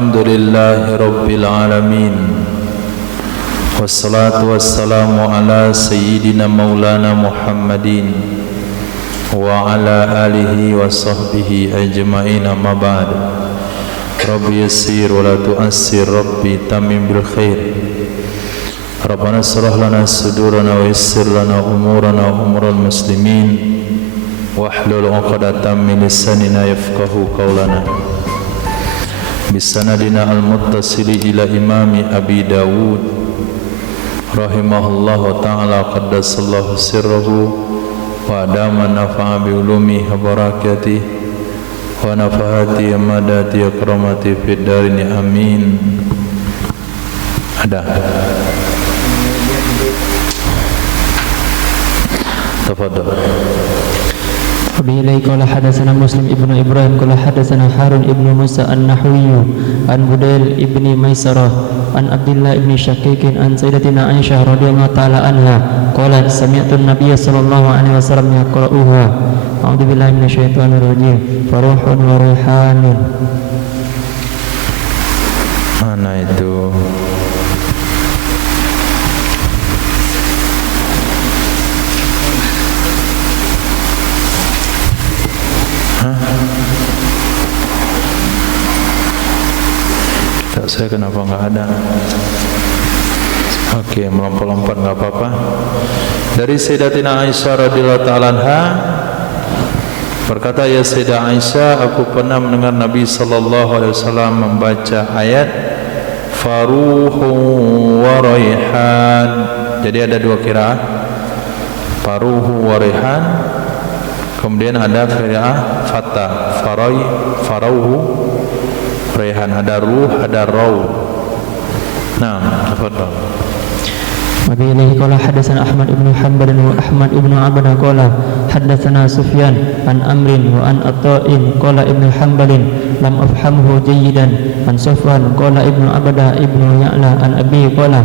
Alhamdulillahi Rabbil Alamin. Wassalatu wassalamu ala Sayyidina Maulana Muhammadin wa ala alihi wa sahbihi ajma'in, amma ba'd. Rabbi yassir wa la tu'assir, Rabbi tamim bil khair. Rabbana shrah lana sudurana wa yassir lana umurana wa umural muslimin wahlul 'uqdatam min lisanina yafqahu qawlana. Bisanadina al-muttasili ila imami Abi Dawud rahimahullahu ta'ala qaddasallahu sirrahu wa adama nafa'a bi ulumi wa barakatihi wa nafahati amadati akramati fid darini amin. Ada tafadhal. Wabillahi qala hadatsana Muslim ibnu Ibrahim qala hadatsana Harun ibnu Musa an-Nahwi an Budail ibni Maisarah an Abdullah ibni Syakik an Sayyidatina Aisyah radhiyallahu ta'ala anha qalat sami'tu an-nabiy sallallahu alaihi wasallam yaqra'uha. A'udzu billahi minasyaitonir rajim. Faruhun wa raihanun. Mana itu? Saya kenapa nggak ada? Oke, melompat-lompat nggak apa-apa. Dari Sayyidatina Aisyah radhiyallahu ta'ala anha berkata, ya Sayyidah Aisyah, aku pernah mendengar Nabi sallallahu alaihi wasallam membaca ayat faruhun wa raihan. Jadi ada dua qiraah, faruhu wa raihan. Kemudian ada qiraah fathah, farauhu raihan, ada ruh, ada raw. Nah, tafadhal. Wa bihi qala hadatsana Ahmad ibn Hanbal wa Ahmad ibn Abdah qala hadatsana Sufyan an Amrin wa an Ata'in qala ibn Hanbal lam afhamhu jayyidan an Sufyan qala ibn Abdah ibn Ya'la an Abi qala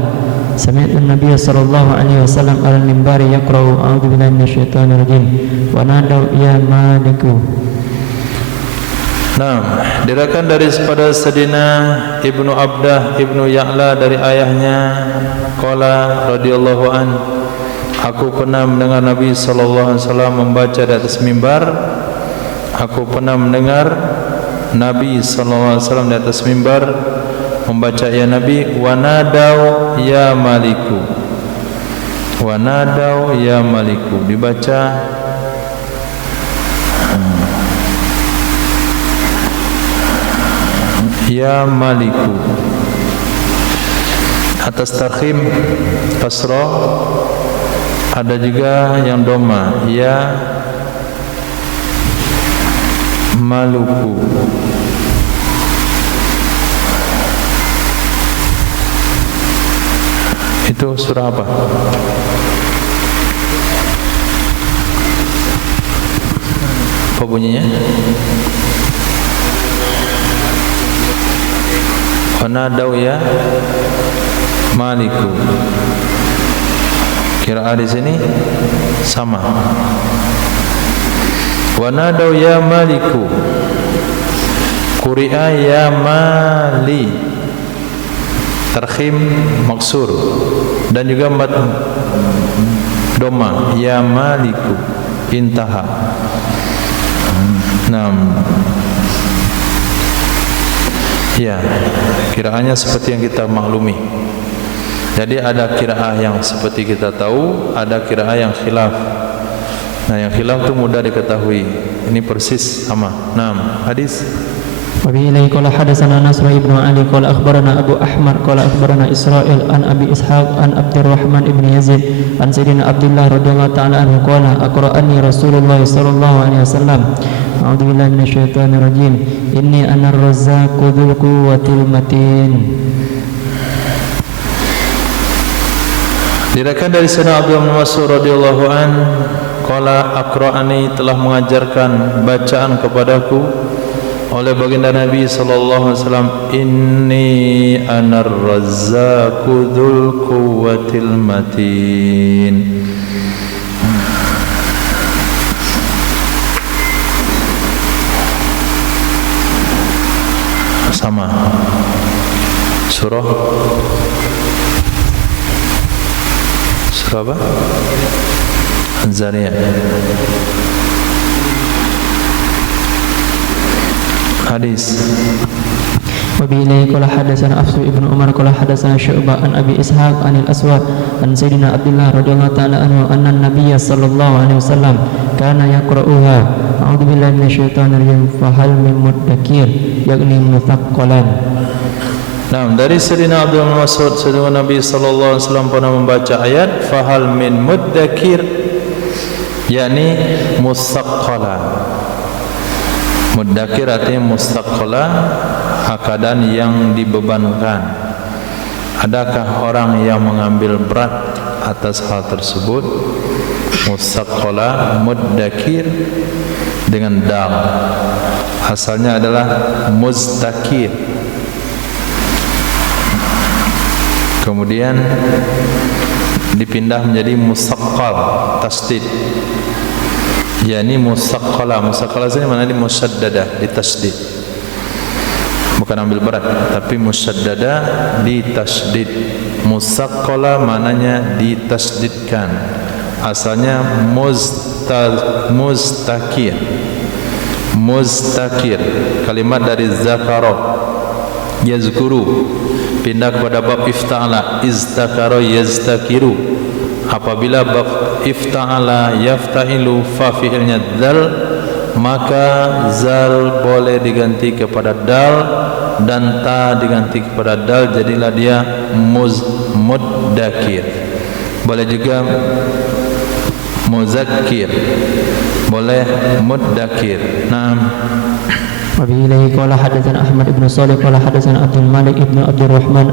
sami'tu an-nabiy sallallahu alaihi wasallam ala al-minbari yaqra'u a'udzu billahi minasyaitonir rajim wa nadaw ya maliku. Nah, diriwayatkan daripada Sayyidina Ibnu Abdah Ibnu Ya'la dari ayahnya qala radhiyallahu an, aku pernah mendengar Nabi sallallahu alaihi wasallam membaca di atas mimbar. Aku pernah mendengar Nabi sallallahu alaihi wasallam di atas mimbar membaca ya Nabi wa nadau ya maliku. Wa nadau ya maliku dibaca ya maliku atas tarkhim kasrah, ada juga yang dhamma ya maluku. Itu surah apa? Apa bunyinya? Wanadaw ya maliku. Qiraah di sini sama. Wanadaw ya maliku. Quri'a ya mali. Tarkhim maksur dan juga mad dhamma ya maliku intaha. Ya, kiraannya seperti yang kita maklumi. Jadi ada kiraah yang seperti kita tahu, ada kiraah yang khilaf. Nah, yang khilaf itu mudah diketahui. Ini persis sama. Nah, hadis. Wa bihi qala hadatsana Nasr ibn Ali qala akhbarana Abu Ahmad qala akhbarana Israil an Abi Ishaq an Abdurrahman ibn Yazid an Sayyidina Abdullah radhiyallahu ta'ala anhu qala aqra'ani Rasulullah sallallahu alaihi wasallam. A'udzu billahi minasyaitonir rajim. Inni anar razzaqu dzul quwwatil matin. Diriwayatkan dari Sayyidina Abdullah bin Mas'ud radhiyallahu an qala aqra'ani, telah mengajarkan bacaan kepadaku oleh baginda Nabi sallallahu alaihi wasallam, inni anar razzaqu dzul quwwatil matin. sama. Surah apa? Az-Zariyat. Hadis. وبه قال حدثنا أفس بن عمر قال حدثنا شعبة عن أبي إسحاق عن الأسود عن سيدنا عبد الله رضي الله تعالى عنه أن النبي صلى الله عليه وسلم كان يقرأها أعوذ بالله من الشيطان الرجيم فهل من مدكر يعني مثقلا. Nah, dari Sayyidina Abdullah bin Mas'ud, Sayyidina Nabi sallallahu alaihi wasallam pernah membaca ayat fahal min muddakir, yakni musaqqala. Muddakir artinya musaqqala, keadaan yang dibebankan. Adakah orang yang mengambil berat atas hal tersebut? Musaqqala, muddakir dengan dal. Asalnya adalah mustakir. Kemudian dipindah menjadi musaqqal, tasdid. yakni musaqqala. Musaqqala ini maknanya musaddadah, ditasdid. Bukan ambil berat, tapi musaddadah, ditasdid. Musaqqala maknanya ditasdidkan. Asalnya mustakir. Mustakir, kalimat dari zakara, yazkuru, pindah kepada bab ifta'ala, iztakara yaztakiru. Apabila bab ifta'ala yafta'ilu fa fi'ilnya dzal, maka zal boleh diganti kepada dal dan ta diganti kepada dal, jadilah dia muddakir. Boleh juga muzakkir, boleh muddakir. Naam. وبه قال حدثنا أحمد بن صالح قال حدثنا عبد الملك بن عبد الرحمن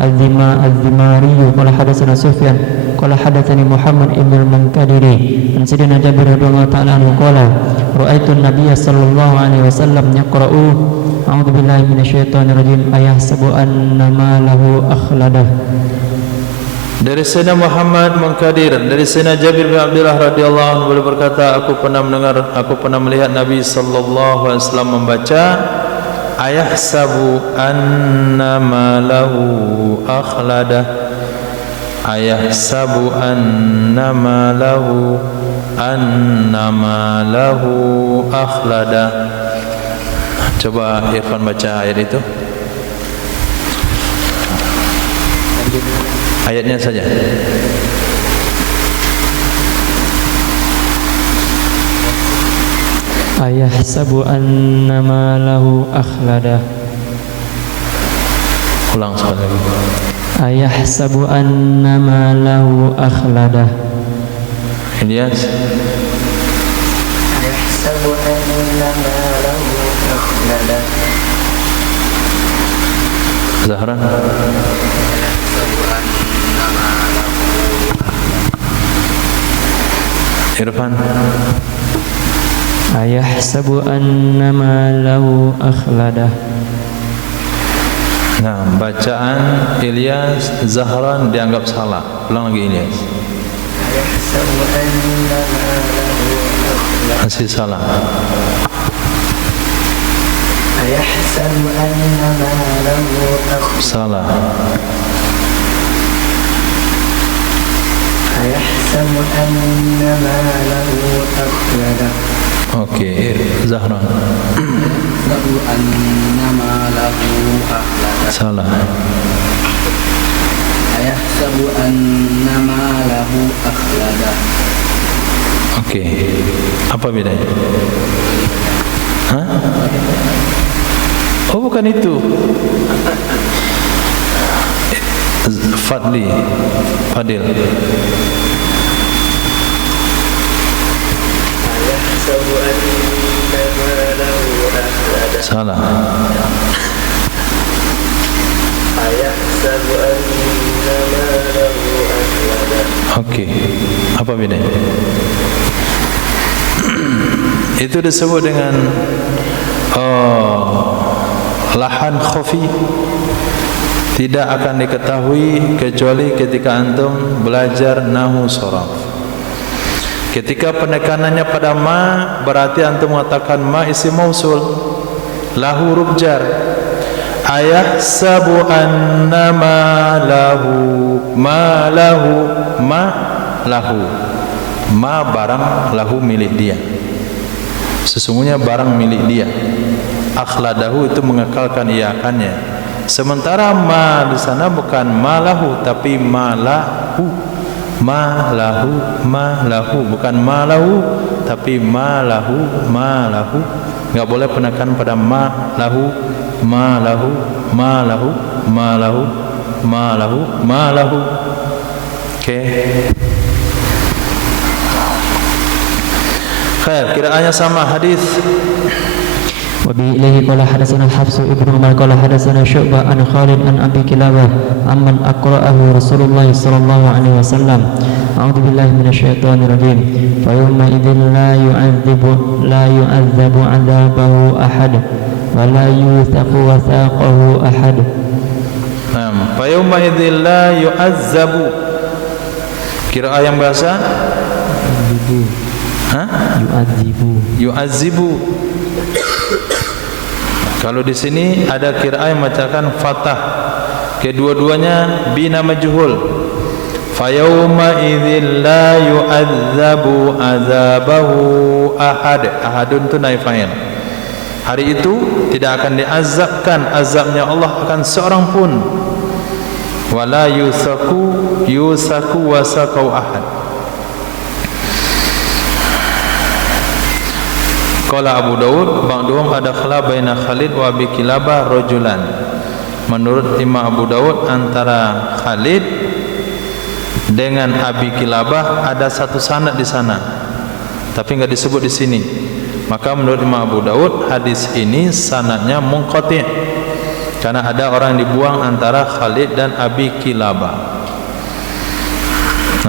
الذماري قال حدثنا سفيان قال حدثني محمد بن المنكدري عن سيدنا جابر رضي الله تعالى عنه قال رأيت النبي صلى الله عليه وسلم يقرأ أعوذ بالله من الشيطان الرجيم أيحسب أن ما له أخلده. Dari Sayyidina Muhammad Munkadir, dari Sayyidina Jabir bin Abdullah radhiyallahu anhu beliau berkata, aku pernah melihat Nabi sallallahu alaihi wasallam membaca ayahsabu annama lahu akhlada. Ayahsabu annama lahu akhlada. Coba Irfan baca ayat itu. Ayatnya saja. Ayahsabu annama lahu akhlada. Ulang sekali lagi. Ayahsabu annama lahu akhlada. Ilyas. Ayahsabu annama lahu akhlada. Zahra. Irfan. Ayahsabu annama lahu akhlada. Nah, bacaan Ilyas Zahran dianggap salah. Ulang lagi Ilyas. Ayahsabu annama lahu akhlada. Masih salah. Ayahsabu annama lahu akhlada. Salah. Ayahsabu annama lahu akhlada. Okey, Zahran. Ayahsabu annama lahu akhlada. Salah. Ayahsabu annama lahu akhlada. Okey. Apa bedanya? Hah? Oh, bukan itu. Fadil. Salah. Okey. Apa bedanya? Itu disebut dengan lahan khafi. Tidak akan diketahui kecuali ketika antum belajar nahwu sharaf. Ketika penekanannya pada ma, berarti antum mengatakan ma isim mausul, lahu huruf jar. ayahsabu anna ma lahu ma barang lahu milik dia, sesungguhnya barang milik dia. Akhladahu itu mengekalkan iakannya. Sementara ma di sana bukan malahu tapi malahu. Malahu bukan malahu tapi malahu. Enggak boleh penekanan pada malahu. Okey. Khair, kiraannya sama hadis. Wabi ilaihi qala hadatsana Hafs ibnu Umar qala hadatsana Syu'bah an Khalid an Abi Kilabah amman aqra'ahu Rasulullah sallallahu alaihi wasallam. A'udzu billahi minasyaitonir rajim. Fa yawma idzin la yu'adzibu 'adzabahu ahad wa la yuthaqu wathaqahu ahad. Fa yawma idzin la yu'azzabu. Qiraah yang bahasa yu'adzibu. Kalau di sini ada qiraah yang membacakan fathah, kedua-duanya bina majhul. Fa yauma idzil la yu'adzabu azabahu ahad. Ahadun tu naib fa'il. Hari itu tidak akan diazabkan azabnya Allah akan seorang pun. Wala yusaku wasaqau ahad. Qala Abu Daud ba'duhum adakhala baina Khalid wa Abi Kilabah rajulan. Menurut Imam Abu Daud antara Khalid dengan Abi Kilabah ada satu sanad di sana, tapi enggak disebut di sini. Maka menurut Imam Abu Daud hadis ini sanadnya munqati', karena ada orang yang dibuang antara Khalid dan Abi Kilabah.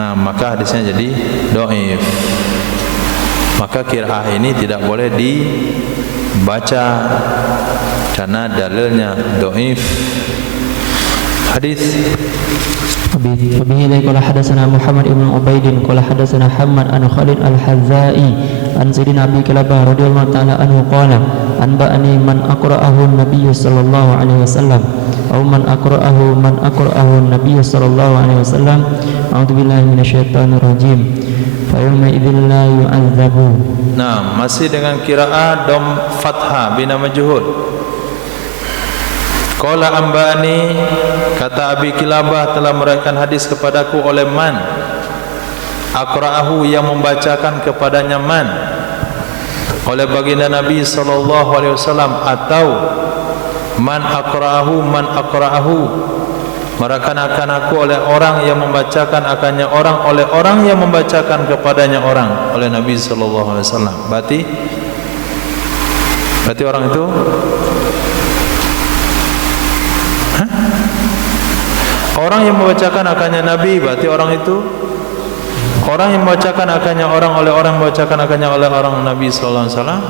Nah, maka hadisnya jadi dhaif. Maka qiraah ini tidak boleh dibaca karena dalilnya dhaif. Hadis Wabihi ilaihi qala hadatsana Muhammad ibn Ubaidin qala hadatsana Hammad an Khalid al-Hazzai an Sayyidina Abi Kilabah radhiyallahu ta'ala anhu qala anba'ani man aqra'ahu an-nabiy sallallahu alaihi wasallam aw man aqra'ahu an-nabiy sallallahu alaihi wasallam. A'udzu billahi minasyaitonir rajim. Fa yawma idzin la yu'adzabu. Nah, masih dengan qiraah dom fathah bina majhul. Qala ambani, kata Abi Kilabah telah meriwayatkan hadis kepadaku oleh man. Aqra'ahu, yang membacakan kepadanya man, oleh baginda Nabi sallallahu alaihi wasallam, atau man aqra'ahu merakan aku oleh orang yang membacakan akannya orang, oleh orang yang membacakan kepadanya orang, oleh Nabi sallallahu alaihi wasallam. Berarti orang itu orang yang membacakan akannya Nabi, berarti orang itu orang yang membacakan akannya orang, oleh orang membacakan akannya oleh orang Nabi sallallahu alaihi wasallam,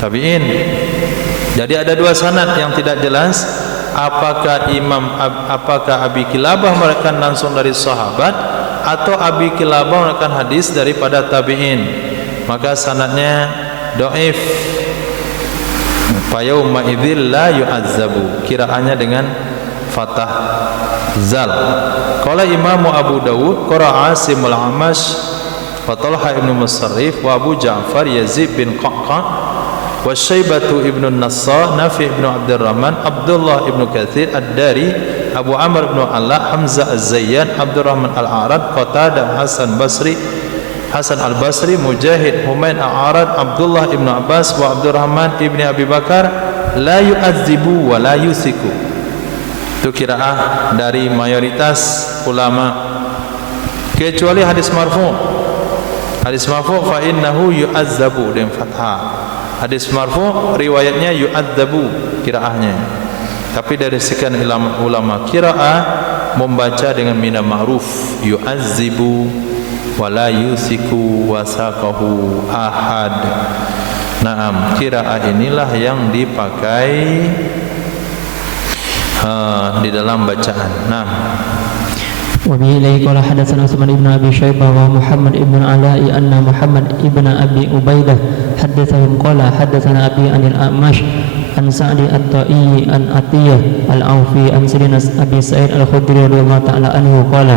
tabi'in. Jadi ada dua sanad yang tidak jelas. Apakah Abi Kilabah meriwayatkan langsung dari sahabat atau Abi Kilabah meriwayatkan hadis daripada tabi'in? Maka sanadnya dhaif. Fa yauma idzil la yu'azzabu, kiraannya dengan fathah zal. Qala Imam Abu Dawud qara'a Asimul Amash wa Talha ibn Musarrif wa Abu Ja'far Yazid bin Qaqqa wa Syaibatu ibn Nassah Nafi' ibn Abdurrahman Abdullah ibn Kathir Ad-Dari Abu Amr ibn Allah Hamzah Az-Zayyan Abdurrahman Al-A'rad Qatadah Hasan Al-Basri Mujahid Humain Al-A'rad Abdullah ibn Abbas wa Abdurrahman ibn Abi Bakar la yu'adzibu wa la yusiku. Itu qiraah dari mayoritas ulama, kecuali hadis marfu'. Hadis marfu' fa innahu yu'azzabu dengan fathah. Hadis marfu' riwayatnya yu'adzabu qiraahnya. Tapi dari sekian ulama qiraah membaca dengan mina ma'ruf, yu'azzibu wa la yusiku wasaqahu ahad. Naam, qiraah inilah yang dipakai di dalam bacaan. Nah, Wabihi ilaihi qala hadatsana Utsman ibn Abi Syaibah wa Muhammad ibn Ala'i anna Muhammad ibn Abi Ubaidah haddatsahum qala haddatsana Abi anil A'mash عن سعد الطائي عن عطية العوفي عن سيدنا أبي سعيد الخدري رضي الله تعالى عنه قال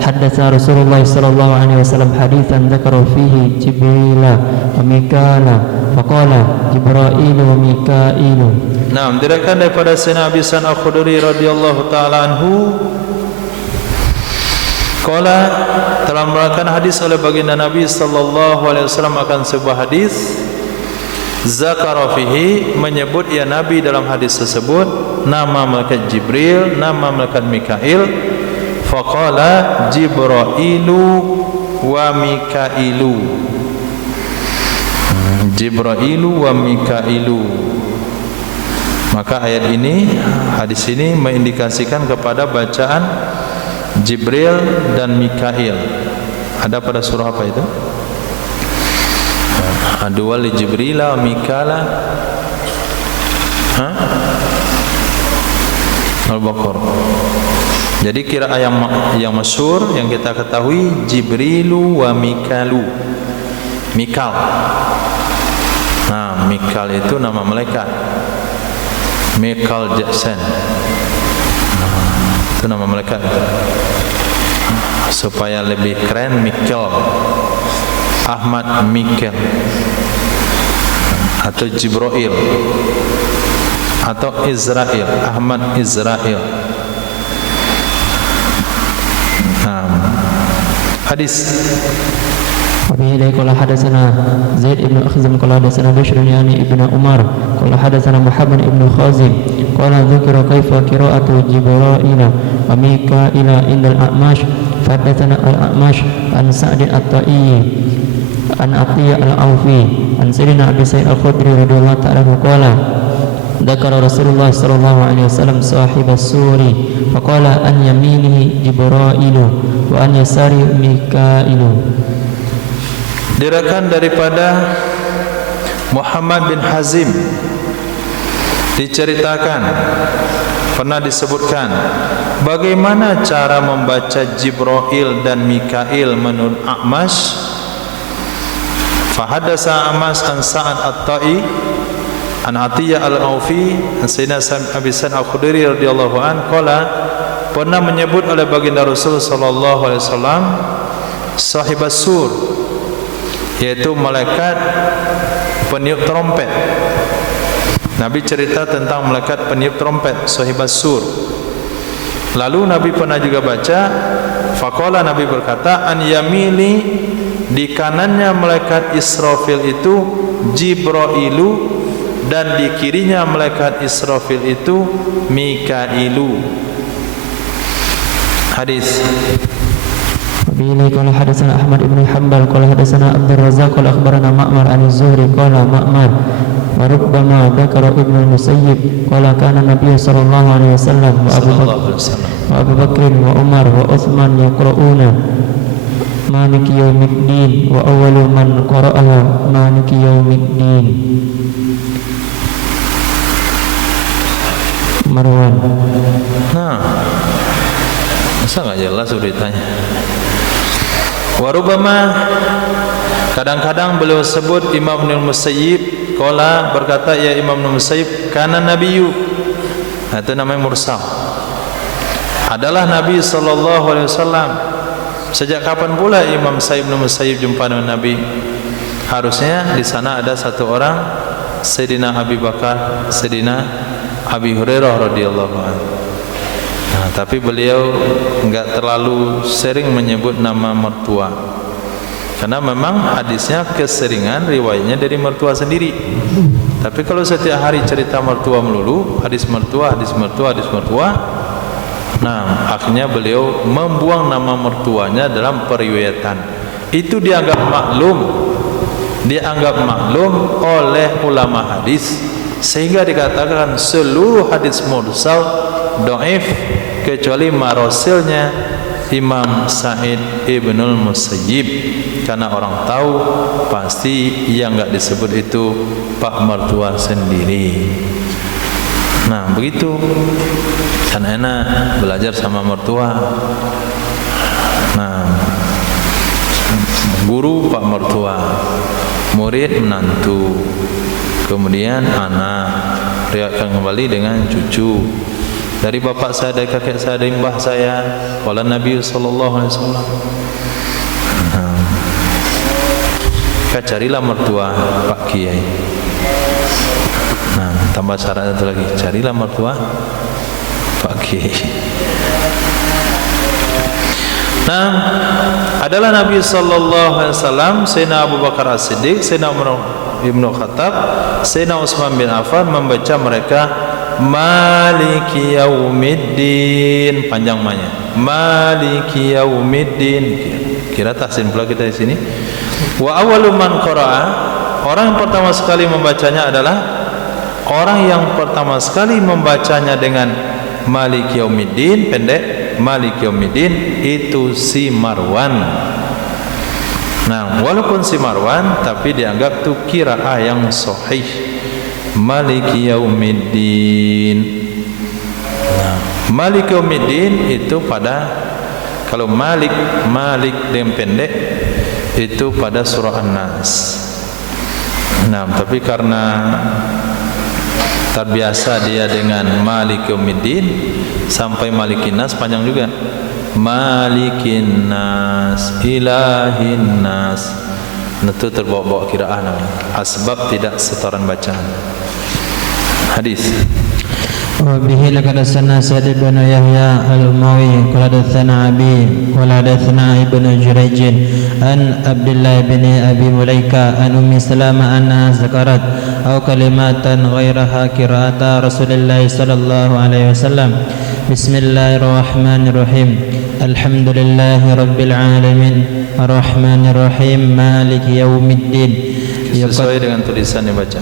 حدث رسول الله صلى الله عليه وسلم حديثا ذكر فيه جبريل وميكال فقال جبرائيل وميكائيل. Nah, diriwayatkan daripada Sayyidina Abi Sa'id Al-Khudri radhiyallahu taala anhu qala telah meriwayatkan hadis oleh baginda Nabi sallallahu alaihi wasallam akan sebuah hadis zakara fihi menyebut ya Nabi dalam hadis tersebut nama malaikat Jibril, nama malaikat Mikail. Faqala Jibrailu wa Mikailu. Jibrailu wa Mikailu. Maka ayat ini, hadis ini mengindikasikan kepada bacaan Jibril dan Mikail. Ada pada surah apa itu? Adwa li Jibrila wa Mikala. Al-Baqarah. Jadi qiraah yang masyhur yang kita ketahui Jibrilu wa Mikalu. Mikal. Nah, Mikal itu nama malaikat. Michael Jackson. Itu nama malaikat. Supaya lebih keren Michael Ahmad Michael atau Jibril atau Israel Ahmad Israel. Hadis وبه قال حدثنا زيد بن أخزم قال حدثنا بشر يعني ابن عمر قال حدثنا محمد بن خازم قال ذكر كيف قراءة جبرائيل وميكائيل عند الأعمش فحدثنا الأعمش عن سعد الطائي عن عطية العوفي عن سيدنا أبي سعيد الخدري رضي الله تعالى عنه قال ذكر رسول الله صلى الله عليه وسلم صاحب السور فقال عن يمينه جبرائيل وعن يساره ميكائيل. Diriwayatkan daripada Muhammad bin Hazim diceritakan pernah disebutkan bagaimana cara membaca Jibril dan Mikail menurut A'mash. Fahadatsa A'mash an Sa'ad at-Ta'i an Atiyah al-Aufi an Sayyidina Abi Sa'id Al-Khudri radhiyallahu an qala pernah menyebut oleh baginda Rasul sallallahu alaihi wasallam sahibas sur, yaitu malaikat peniup trompet. Nabi cerita tentang malaikat peniup trompet sahibas sur. Lalu Nabi pernah juga baca faqala, Nabi berkata an yamini, di kanannya malaikat Israfil itu Jibrailu dan di kirinya malaikat Israfil itu Mikailu. Hadis وبه قال حدثنا أحمد بن حنبل قال حدثنا عبد الرزاق قال أخبرنا مأمر عن الزهري قال مأمر وربما ذكر ابن المسيب قال كان النبي صلى الله عليه وسلم وأبو بكر وعمر وعثمان يقرؤون مالك يوم الدين وأول من قرأها مالك يوم الدين. Marwan. Nah, masa nggak jelas beritanya? Warubama, kadang-kadang beliau sebut Imam Ibnu Musayyib qala, berkata ya Imam Ibnu Musayyib kana nabiyyu, itu namanya mursal, adalah Nabi sallallahu alaihi wasallam. Sejak kapan pula Imam Sa'id bin Musayyib jumpa dengan Nabi? Harusnya di sana ada satu orang, Sayyidina Abi Bakar, Sayyidina Abi Hurairah radhiyallahu anhu. Nah, tapi beliau enggak terlalu sering menyebut nama mertua, karena memang hadisnya keseringan riwayatnya dari mertua sendiri. Tapi kalau setiap hari cerita mertua melulu, hadis mertua, hadis mertua, hadis mertua, nah akhirnya beliau membuang nama mertuanya dalam periwayatan. Itu dianggap maklum oleh ulama hadis, sehingga dikatakan seluruh hadis mursal dhaif kecuali marasilnya Imam Sa'id Ibnul Musayyib, karena orang tahu pasti yang enggak disebut itu pak mertua sendiri. Nah begitu kan, enak belajar sama mertua. Nah, guru pak mertua, murid menantu, kemudian anak, riwayatkan kembali dengan cucu. Dari bapak saya, dari kakek saya, dari mbah saya. Qala Nabi sallallahu alaihi wasallam. Carilah mertua Pak Kiai. Nah, tambah syarat itu lagi, carilah mertua Pak Kiai. Nah, adalah Nabi sallallahu alaihi wasallam, Sayyidina Abu Bakar As-Siddiq, Sayyidina Umar bin Khattab, Sayyidina Utsman bin Affan membaca mereka Maliki Yaumiddin, panjang namanya. Maliki Yaumiddin. Kira tahsin pula kita di sini. Wa awwalu man qara'a, orang yang pertama sekali membacanya adalah orang yang pertama sekali membacanya dengan Maliki Yaumiddin, pendek Maliki Yaumiddin, itu si Marwan. Nah, walaupun si Marwan, tapi dianggap itu qiraah yang sahih. Maliki Yaumiddin. Nah, Maliki Yaumiddin itu pada, kalau Malik dengan pendek itu pada surah An-Nas. Nah, tapi karena terbiasa dia dengan Maliki Yaumiddin sampai Malikin Nas panjang juga. Malikin Nas, Ilahin Nas. Itu terbawa-bawa qiraah namanya. Asbab tidak setoran bacaan. Hadis. Wa bihi laqad sanna Sa'd bin Yahya al-Umawi qala hadatsana Abi qala hadatsana Ibnu Jurayj an Abdullah bin Abi Mulaika an Ummi Salamah anha zakarat aw kalimatan ghairaha qira'ata Rasulullah sallallahu alaihi wasallam. Bismillahirrahmanirrahim. Alhamdulillahi rabbil alamin arrahmanir rahim maliki yaumiddin. Sesuai dengan tulisan yang baca.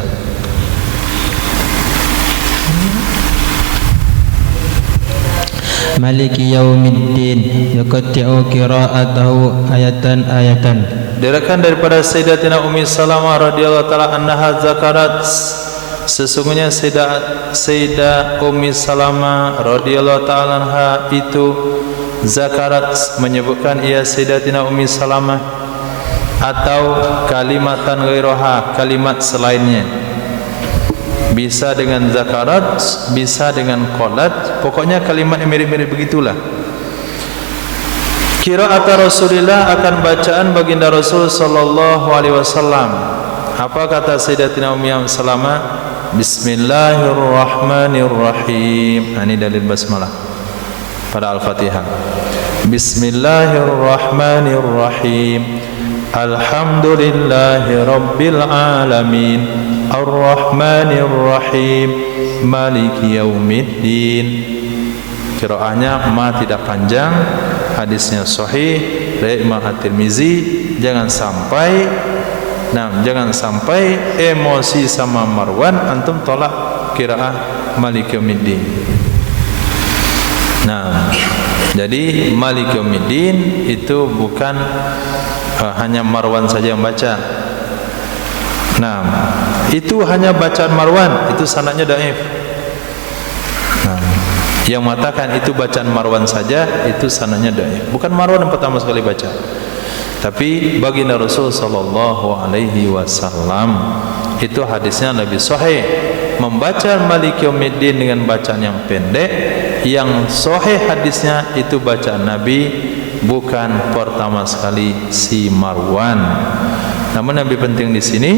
Maliki yaumiddin yaqti'u qira'atahu ayatan. Diriwayatkan daripada Sayyidatina Ummi Salamah radhiyallahu taala anha zakarat, sesungguhnya Sayyidah Ummi Salamah radhiyallahu taala anha itu zakarat, menyebutkan ia Sayyidatina Ummi Salamah, atau kalimatan ghairaha, kalimat selainnya. Bisa dengan zakarat, bisa dengan qalat, pokoknya kalimat yang mirip-mirip begitulah. Qira'at Rasulillah, akan bacaan baginda Rasul sallallahu alaihi wasallam. Apa kata Sayyidatina Ummi Salamah? Bismillahirrahmanirrahim. Ini dalil basmalah pada Al-Fatihah. Bismillahirrahmanirrahim. Alhamdulillahi rabbil alamin Ar-Rahmanir-Rahim Maliki Yaumiddin. Qiraahnya ma tidak panjang, hadisnya sahih dari Imam At-Tirmizi. Jangan sampai emosi sama Marwan antum tolak qiraah Maliki Yaumiddin. Nah, jadi Maliki Yaumiddin itu bukan hanya Marwan saja yang baca. Nah, itu hanya bacaan Marwan, itu sanadnya dhaif. Nah, yang mengatakan itu bacaan Marwan saja, itu sanadnya dhaif. Bukan Marwan yang pertama sekali baca, tapi baginda Rasul sallallahu alaihi wasallam. Itu hadisnya Nabi sahih, membaca Maliki Yaumiddin dengan bacaan yang pendek. Yang sahih hadisnya itu bacaan Nabi, bukan pertama sekali si Marwan. Namun yang lebih penting di sini,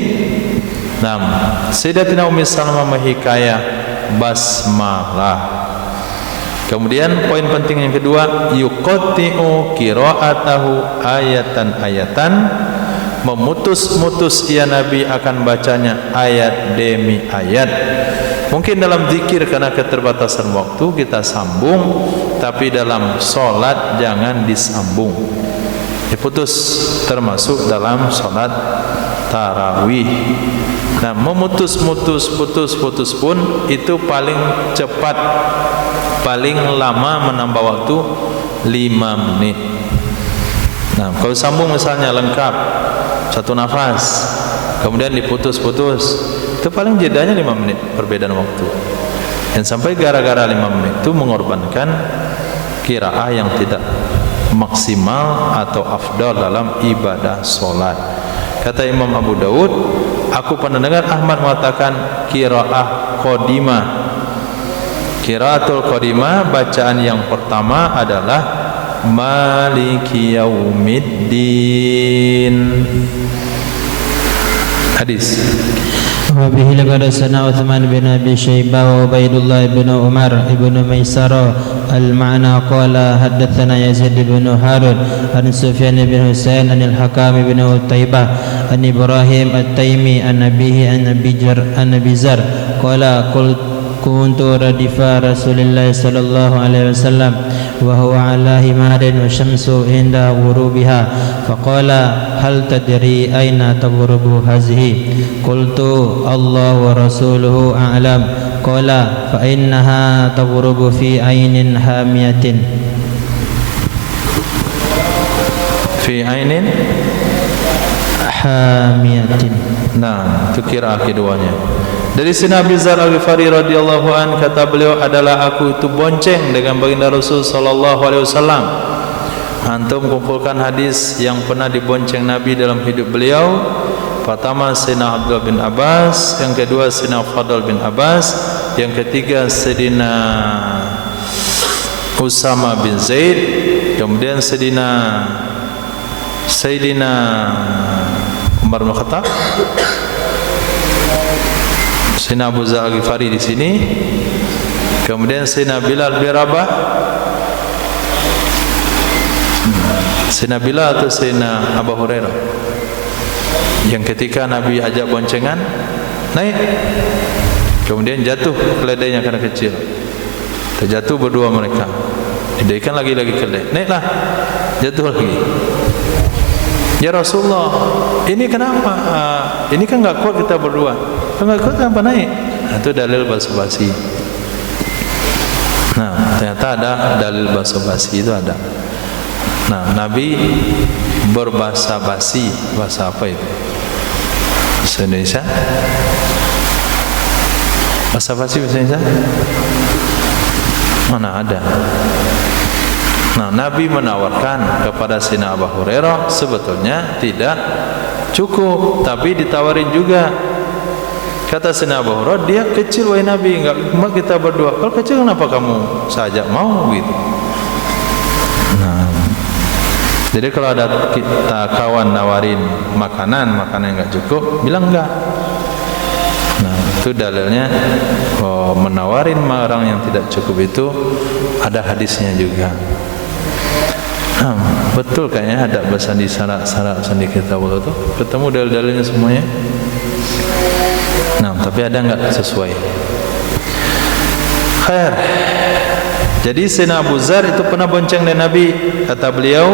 Sayyidatina Ummi Salamah menghikayah basmalah. Kemudian poin penting yang kedua, yuqatti'u qira'atahu ayatan, memutus-mutus ia Nabi akan bacanya ayat demi ayat. Mungkin dalam zikir karena keterbatasan waktu kita sambung, tapi dalam solat jangan disambung, diputus, termasuk dalam solat tarawih. Nah, putus pun itu paling cepat, paling lama menambah waktu 5 menit. Nah, kalau sambung misalnya lengkap satu nafas, kemudian diputus-putus, itu paling jedanya 5 menit perbedaan waktu. Dan sampai gara-gara 5 menit itu mengorbankan qiraah yang tidak maksimal atau afdal dalam ibadah solat. Kata Imam Abu Daud, aku pernah dengar Ahmad mengatakan qiraah qadimah. Qiraatul qadimah, bacaan yang pertama adalah Maliki Yaumiddin. Hadis. وبه لقد سنا عثمان بن أبي شيبة وعبيد الله بن عمر بن ميسرة المعنى قال حدثنا يزيد بن هارون عن سفيان بن حسين عن الحكام بن عتيبة عن إبراهيم التيمي عن أبيه عن أبي زر قال كنت ردف رسول الله صلى الله عليه وسلم وهو على حمار والشمس عند غروبها فقال هل تدري أين تغرب هذه قلت الله ورسوله أعلم قال فإنها تغرب في عين حامية Fi ainin hamiyatin. Nah, itu kira keduanya. Dari Sayyidina Abu Dzar Al-Ghifari radhiyallahu an, kata beliau, adalah aku itu bonceng dengan baginda Rasul sallallahu alaihi wasallam. Antum kumpulkan hadis yang pernah dibonceng Nabi dalam hidup beliau. Pertama Sayyidina Abdullah bin Abbas, yang kedua Sayyidina Fadl bin Abbas, yang ketiga Sayyidina Usama bin Zaid, kemudian Sayyidina Umar bin Khattab, Sayyidina Abu Dzar Al-Ghifari di sini, kemudian Sayyidina Bilal bin Rabah, Sayyidina Bilal atau Sayyidina Abu Hurairah, yang ketika Nabi ajak boncengan naik, kemudian jatuh keledainya karena kecil, terjatuh berdua mereka, didaikan lagi keledai, naiklah, jatuh lagi. Ya Rasulullah, ini kenapa? Ini kan nggak kuat kita berdua. Kalau nggak kuat kenapa naik? Nah, itu dalil basa-basi. Nah, ternyata ada dalil basa-basi itu ada. Nah, Nabi berbasa-basi. Bahasa apa itu? Bahasa Indonesia? Basa-basi bahasa Indonesia? Mana ada? Nah, Nabi menawarkan kepada Sayyidina Abu Hurairah, sebetulnya tidak cukup, tapi ditawarin juga. Kata Sayyidina Abu Hurairah, dia kecil wahai Nabi, enggak cuma kita berdua. Kalau kecil kenapa kamu saja mau gitu? Nah, jadi kalau ada kita kawan nawarin makanan enggak cukup, bilang enggak. Nah, itu dalilnya menawarin orang yang tidak cukup itu ada hadisnya juga. Betul kayaknya ada bahasa di syarat di kitab itu ketemu dalil-dalilnya semuanya. Nah, tapi ada enggak sesuai? Khair. Jadi Sayyidina Abu Dzar itu pernah bonceng dengan Nabi, kata beliau,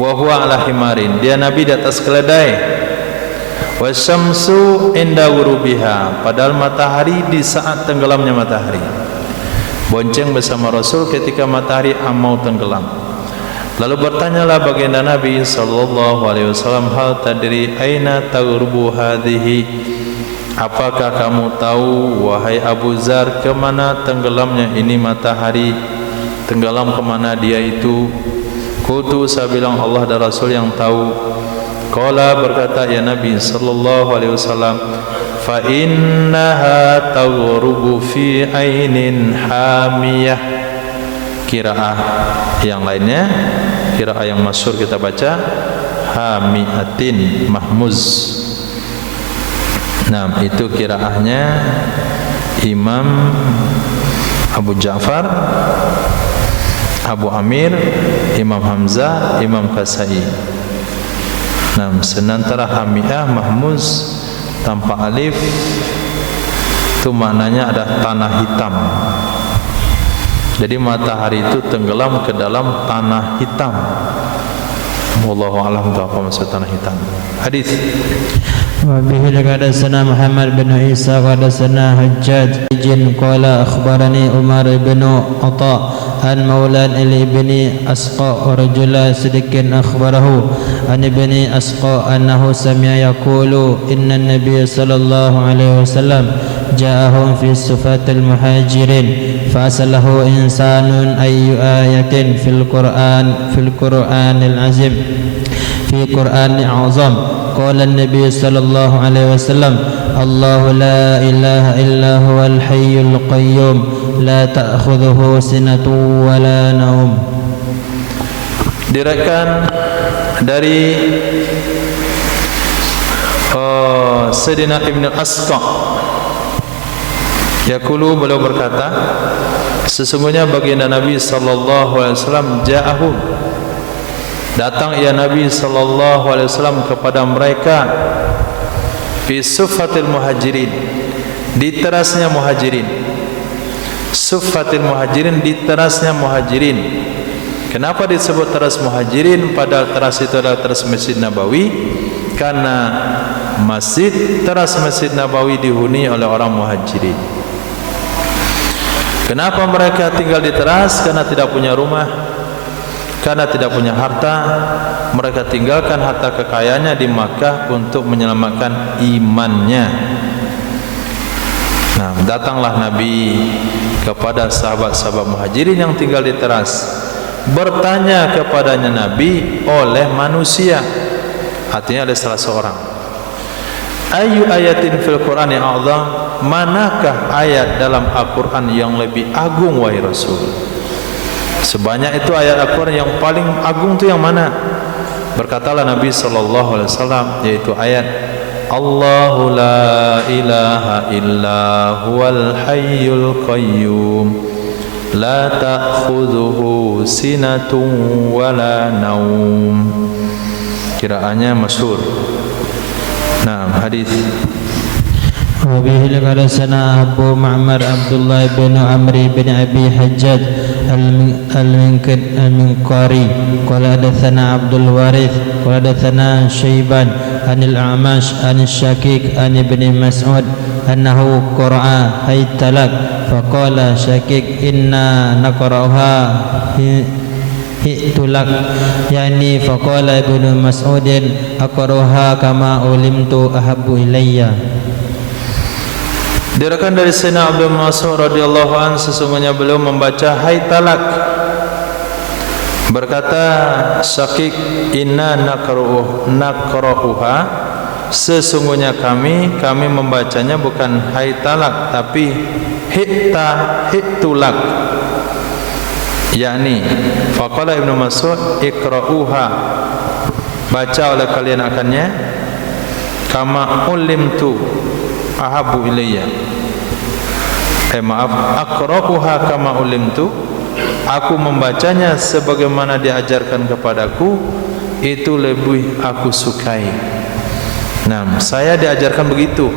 wa huwa ala himarin, dia Nabi di atas keledai, wasyamsu inda ghurubiha, padahal matahari di saat tenggelamnya matahari. Bonceng bersama Rasul ketika matahari mau tenggelam. Lalu bertanyalah baginda Nabi sallallahu alaihi wasallam, hal tadri aina taghrubu hadhihi, apakah kamu tahu wahai Abu Dzar kemana tenggelamnya ini matahari, tenggelam kemana dia itu? Qultu, saya bilang Allah dan Rasul yang tahu. Qala, berkata ya Nabi sallallahu alaihi wasallam, fa innaha taghrubu fi ainin hamiyah. Qiraah yang lainnya, qiraah yang masyhur kita baca hamiatin mahmuz. Nah, itu qiraahnya Imam Abu Ja'far, Abu Amir, Imam Hamzah, Imam Kasai. Nah, sementara hamiah mahmuz tanpa alif itu maknanya ada tanah hitam. Jadi matahari itu tenggelam ke dalam tanah hitam. Wallahu a'lam apa maksud tanah hitam. Hadis. Wa bihi hadatsana Muhammad bin Isa hadatsana Hajjaj bin qala akhbarani Umar bin Atha an maulan ibni Asqa rajula sidqin akhbarahu an ibni Asqa annahu sami'a yaqulu inna an-nabiy sallallahu alaihi wasallam ja'ahum fi sufatil muhajirin fasalahu insanun ayyu ayatin fil Qur'anil azim في قرآن أعظم. قال النبي صلى الله عليه وسلم: الله لا إله إلا هو الحي القيوم لا تأخذه سنة ولا نوم. Diriwayatkan dari Sayyidina Ibn Asqa yaqulu, beliau berkata, sesungguhnya baginda Nabi sallallahu alaihi wasallam ja'ahu, datang ia Nabi sallallahu alaihi wasallam kepada mereka fi suffatil muhajirin, di terasnya muhajirin. Suffatil muhajirin, di terasnya muhajirin. Kenapa disebut teras muhajirin padahal teras itu adalah teras Masjid Nabawi? Karena teras Masjid Nabawi dihuni oleh orang muhajirin. Kenapa mereka tinggal di teras? Karena tidak punya rumah, karena tidak punya harta. Mereka tinggalkan harta kekayaannya di Makkah untuk menyelamatkan imannya. Nah, datanglah Nabi kepada sahabat-sahabat muhajirin yang tinggal di teras. Bertanya kepadanya Nabi oleh manusia, artinya ada salah seorang, ayu ayatin fil Qur'an yang a'zam, manakah ayat dalam Al-Quran yang lebih agung wahai Rasul? Sebanyak itu ayat Al-Quran, yang paling agung itu yang mana? Berkatalah Nabi sallallahu alaihi wasallam, yaitu ayat Allahu la ilaha illa huwal hayyul qayyum la ta'khudhuhu sinatun wala naum. Kiraannya masyhur. Nah, hadis وبه قال سنا أبو معمر عبد الله بن عمرو بن أبي حجاج المنقاري قال حدثنا عبد الوارث قال حدثنا شيبان عن الأعمش عن الشقيق عن ابن مسعود أنه قرأ هيت لك فقال شقيق إنا نقرأها هئت لك يعني فقال ابن مسعود أقرأها كما علمت أحب إلي. Diriwayatkan dari Sayyidina Abdul Mas'ud radhiyallahu anhu, sesungguhnya beliau membaca hai talak. Berkata Syaqiq, inna naqra'uha, sesungguhnya kami membacanya bukan hai talak tapi hi'tulak, yakni faqala Ibnu Mas'ud iqra'uha, baca oleh kalian akannya, kama ulimtu ahabu ilayya, aqra'uha kama ulimtu, aku membacanya sebagaimana diajarkan kepadaku, itu lebih aku sukai. Nah, saya diajarkan begitu,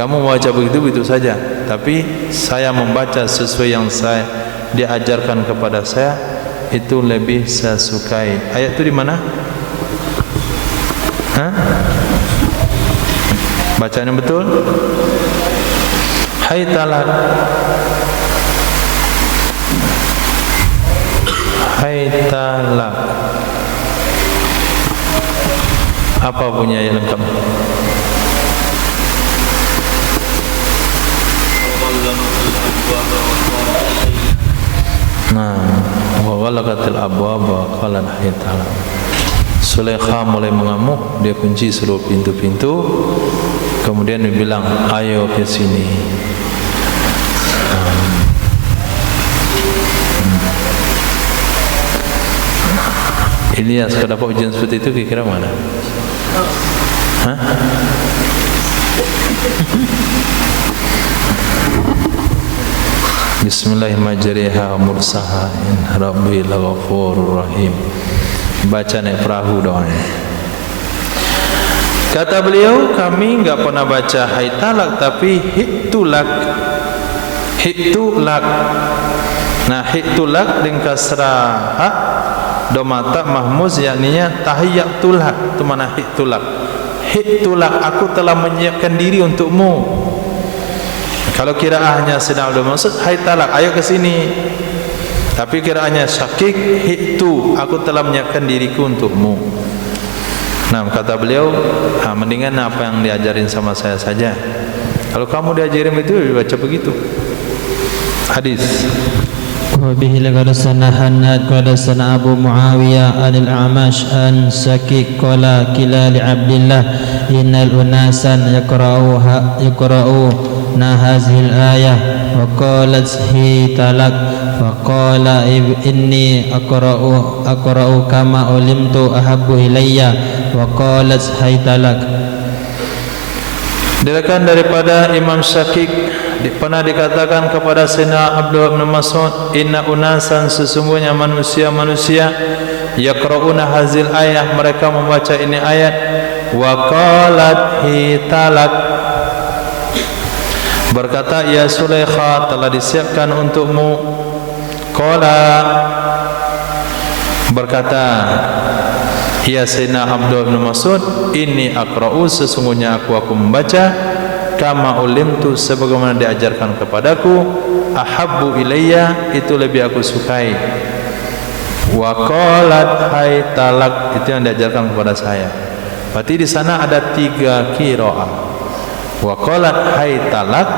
kamu membaca begitu saja, tapi saya membaca sesuai yang saya diajarkan kepada saya, itu lebih saya sukai. Ayat itu di mana? Bacaan yang betul. Hai talak, hai talak. Apa punya yang lengkap? Nah, wa ghalaqatil abwaab wa qala hai talak. Sulaikha mulai mengamuk, dia kunci seluruh pintu-pintu. Kemudian dia bilang, ayo ke sini. Ilyas, kalau dapat ujian seperti itu kira-kira mana? Hah? Bismillahirrahmanirrahim. Mursaha in rabbil ghafurur rahim. Baca naik perahu doanya. Kata beliau, kami enggak pernah baca hai talak tapi hi'tulak. Hi'tulak. Nah, hi'tulak dengan kasrah ha, domata mahmuz, yakninya tahiyyatulak. Itu mana hi'tulak? Hi'tulak, aku telah menyiapkan diri untukmu. Kalau kiraannya sedang Abdul Mas'ud, hai talak, ayo ke sini. Tapi kiraannya Syaqiq, hi'tu, aku telah menyiapkan diriku untukmu. Nah, kata beliau, mendingan apa yang diajarin sama saya saja. Kalau kamu diajarin itu, baca begitu. Hadis وبه لقدسنا حناد قدسنا أبو معاوية عن الأعمش عن سكيك قال كلا لعبد الله إن الأناسا يقرؤون هذه الآية وقالت هي تلك فقال إني أقرأ كما علمت أحب إلي وقالت هي تلك. Diriwayatkan daripada Imam Syakik pernah dikatakan kepada Sayyidina Abdullah bin Mas'ud, inna unasan, sesungguhnya manusia-manusia, yaqra'una hazil ayat, mereka membaca ini ayat, wa qalat hitalak, berkata ya Sulaikha, telah disiapkan untukmu. Qala, berkata ya Sayyidina Abdullah bin Mas'ud, inni aqra'u, sesungguhnya aku membaca, kama ulimtu, sebagaimana diajarkan kepadaku, ahabbu ilayya, itu lebih aku sukai, wa qalat hay talak, itu yang diajarkan kepada saya. Berarti di sana ada 3 qiraah, wa qalat hay talak,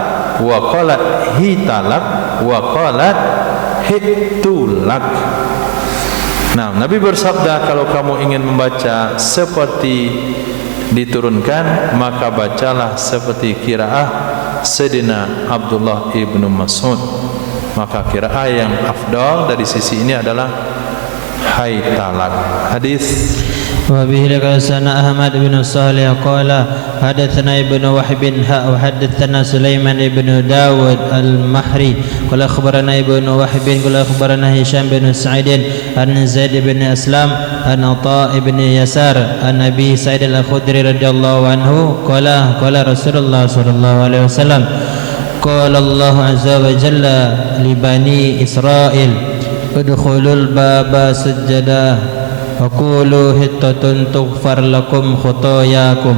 wa qalat hi talak, wa qalat hitulak. Nah, Nabi bersabda, kalau kamu ingin membaca seperti diturunkan, maka bacalah seperti qiraah Sayyidina Abdullah ibnu Mas'ud. Maka qiraah yang afdal dari sisi ini adalah haytalak. Hadis وبه لقدسنا أحمد بن صالح قال حدثنا ابن وهب وحدثنا سليمان بن داود المحري قال أخبرنا ابن وهب قال أخبرنا هشام بن سعيد عن زيد بن أسلم عن عطاء بن يسار عن أبي سعيد الخدري رضي الله عنه قال رسول الله صلى الله عليه وسلم قال الله عز وجل لبني إسرائيل ادخلوا الباب سجدا وقولوا حطة تغفر لكم خطاياكم.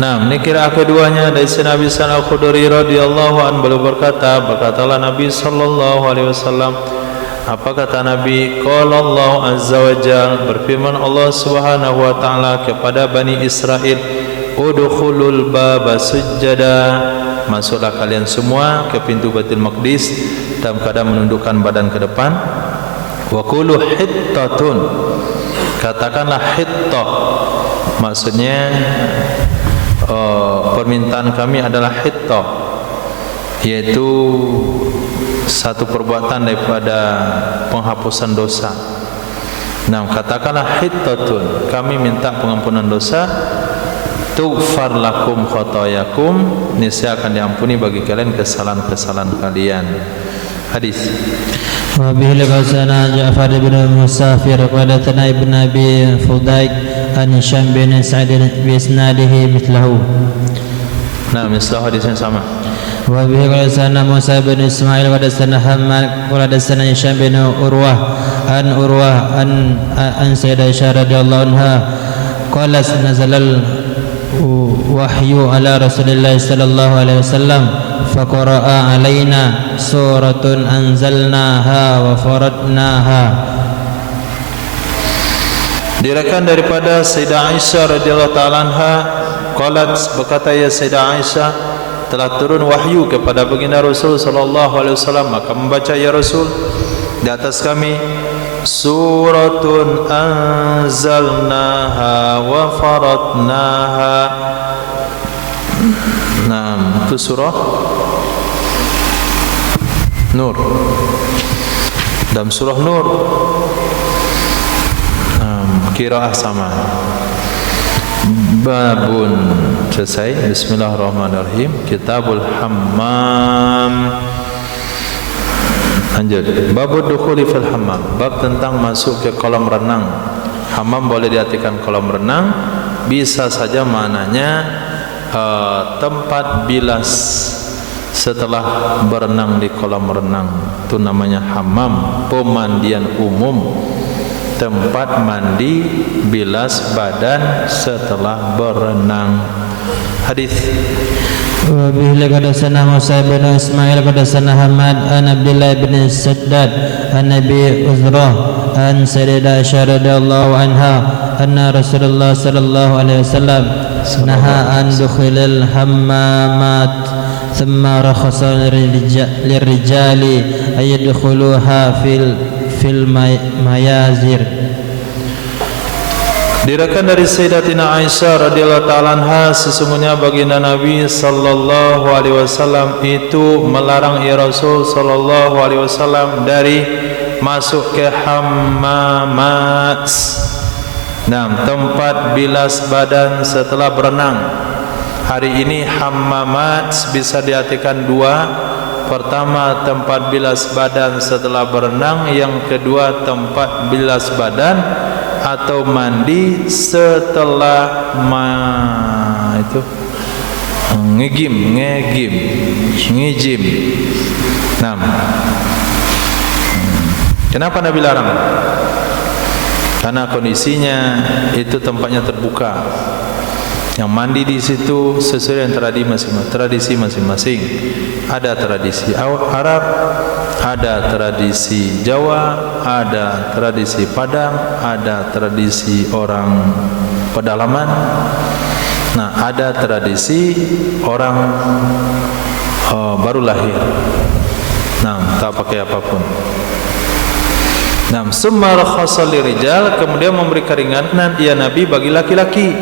Nah, ini qiraah keduanya dari Nabi sallallahu Al-Khudri radhiyallahu anhu, beliau berkatalah Nabi sallallahu alaihi wasallam, apa kata Nabi? Qala Allah azza wa jalla, berfirman Allah Subhanahu wa taala kepada Bani Israel, udkhulul baba sujada, masuklah kalian semua ke pintu Baitul Maqdis dalam keadaan menundukkan badan ke depan. Wa qulu hittatun, katakanlah hittah, maksudnya permintaan kami adalah hittah, yaitu satu perbuatan daripada penghapusan dosa. Nah, katakanlah hittatun, kami minta pengampunan dosa, tughfar lakum khotoyakum, niscaya akan diampuni bagi kalian kesalahan-kesalahan kalian. Hadis. وبه لقدسنا جعفر بن مسافر قالتنا ابن أبي فضيك عن هشام بن سعد بإسناده مثله. Nah, mislah hadisnya sama. وبه قالتنا موسى بن إسماعيل قالتنا حماد قالتنا هشام بن أروة عن سيدة عائشة رضي الله عنها قالت نزل الوحي على رسول الله صلى الله عليه وسلم فقرأ علينا سورة أنزلناها وفرضناها. Diriwayatkan daripada Sayyidah Aisyah radhiyallahu taala anha, qalat, berkata ya Sayyidah Aisyah, telah turun wahyu kepada baginda Rasul sallallahu alaihi wasallam, maka membaca ya Rasul di atas kami suratun anzalnaha wa faradnaha. Nah, itu surah Nur. Dalam surah Nur qiraah sama. Babun, selesai. Bismillahirrahmanirrahim. Kitabul Hammam. Lanjut. Babud dukhuli fil hammam, bab tentang masuk ke kolam renang. Hammam boleh diartikan kolam renang, bisa saja maknanya tempat bilas setelah berenang di kolam renang, itu namanya hammam, pemandian umum, tempat mandi bilas badan setelah berenang. Hadis. وبه لقدسنا موسى بن إسماعيل قدسنا حماد عن عبد الله بن السداد عن أبي عذرة عن سيدة عائشة رضي الله عنها أن رسول الله صلى الله عليه وسلم نهى عن دخول الحمامات ثم رخص للرجال أن يدخلوها في الميازر. Diriwayatkan dari Sayyidatina Aisyah radhiyallahu ta'ala anha, sesungguhnya baginda Nabi sallallahu alaihi wasallam itu melarang ya Rasul sallallahu alaihi wasallam dari masuk ke hammamat. Nah, tempat bilas badan setelah berenang. Hari ini hammamat bisa diartikan dua. Pertama, tempat bilas badan setelah berenang. Yang kedua, tempat bilas badan atau mandi setelah ngejim. Nah, kenapa Nabi larang? Karena kondisinya itu tempatnya terbuka. Yang mandi di situ sesuai dengan tradisi masing-masing. Ada tradisi Arab, ada tradisi Jawa, ada tradisi Padang, ada tradisi orang pedalaman. Nah, ada tradisi orang baru lahir. Nah, tak pakai apapun. Nah, summa rakhasa lirijal, kemudian memberi keringanan ya Nabi bagi laki-laki,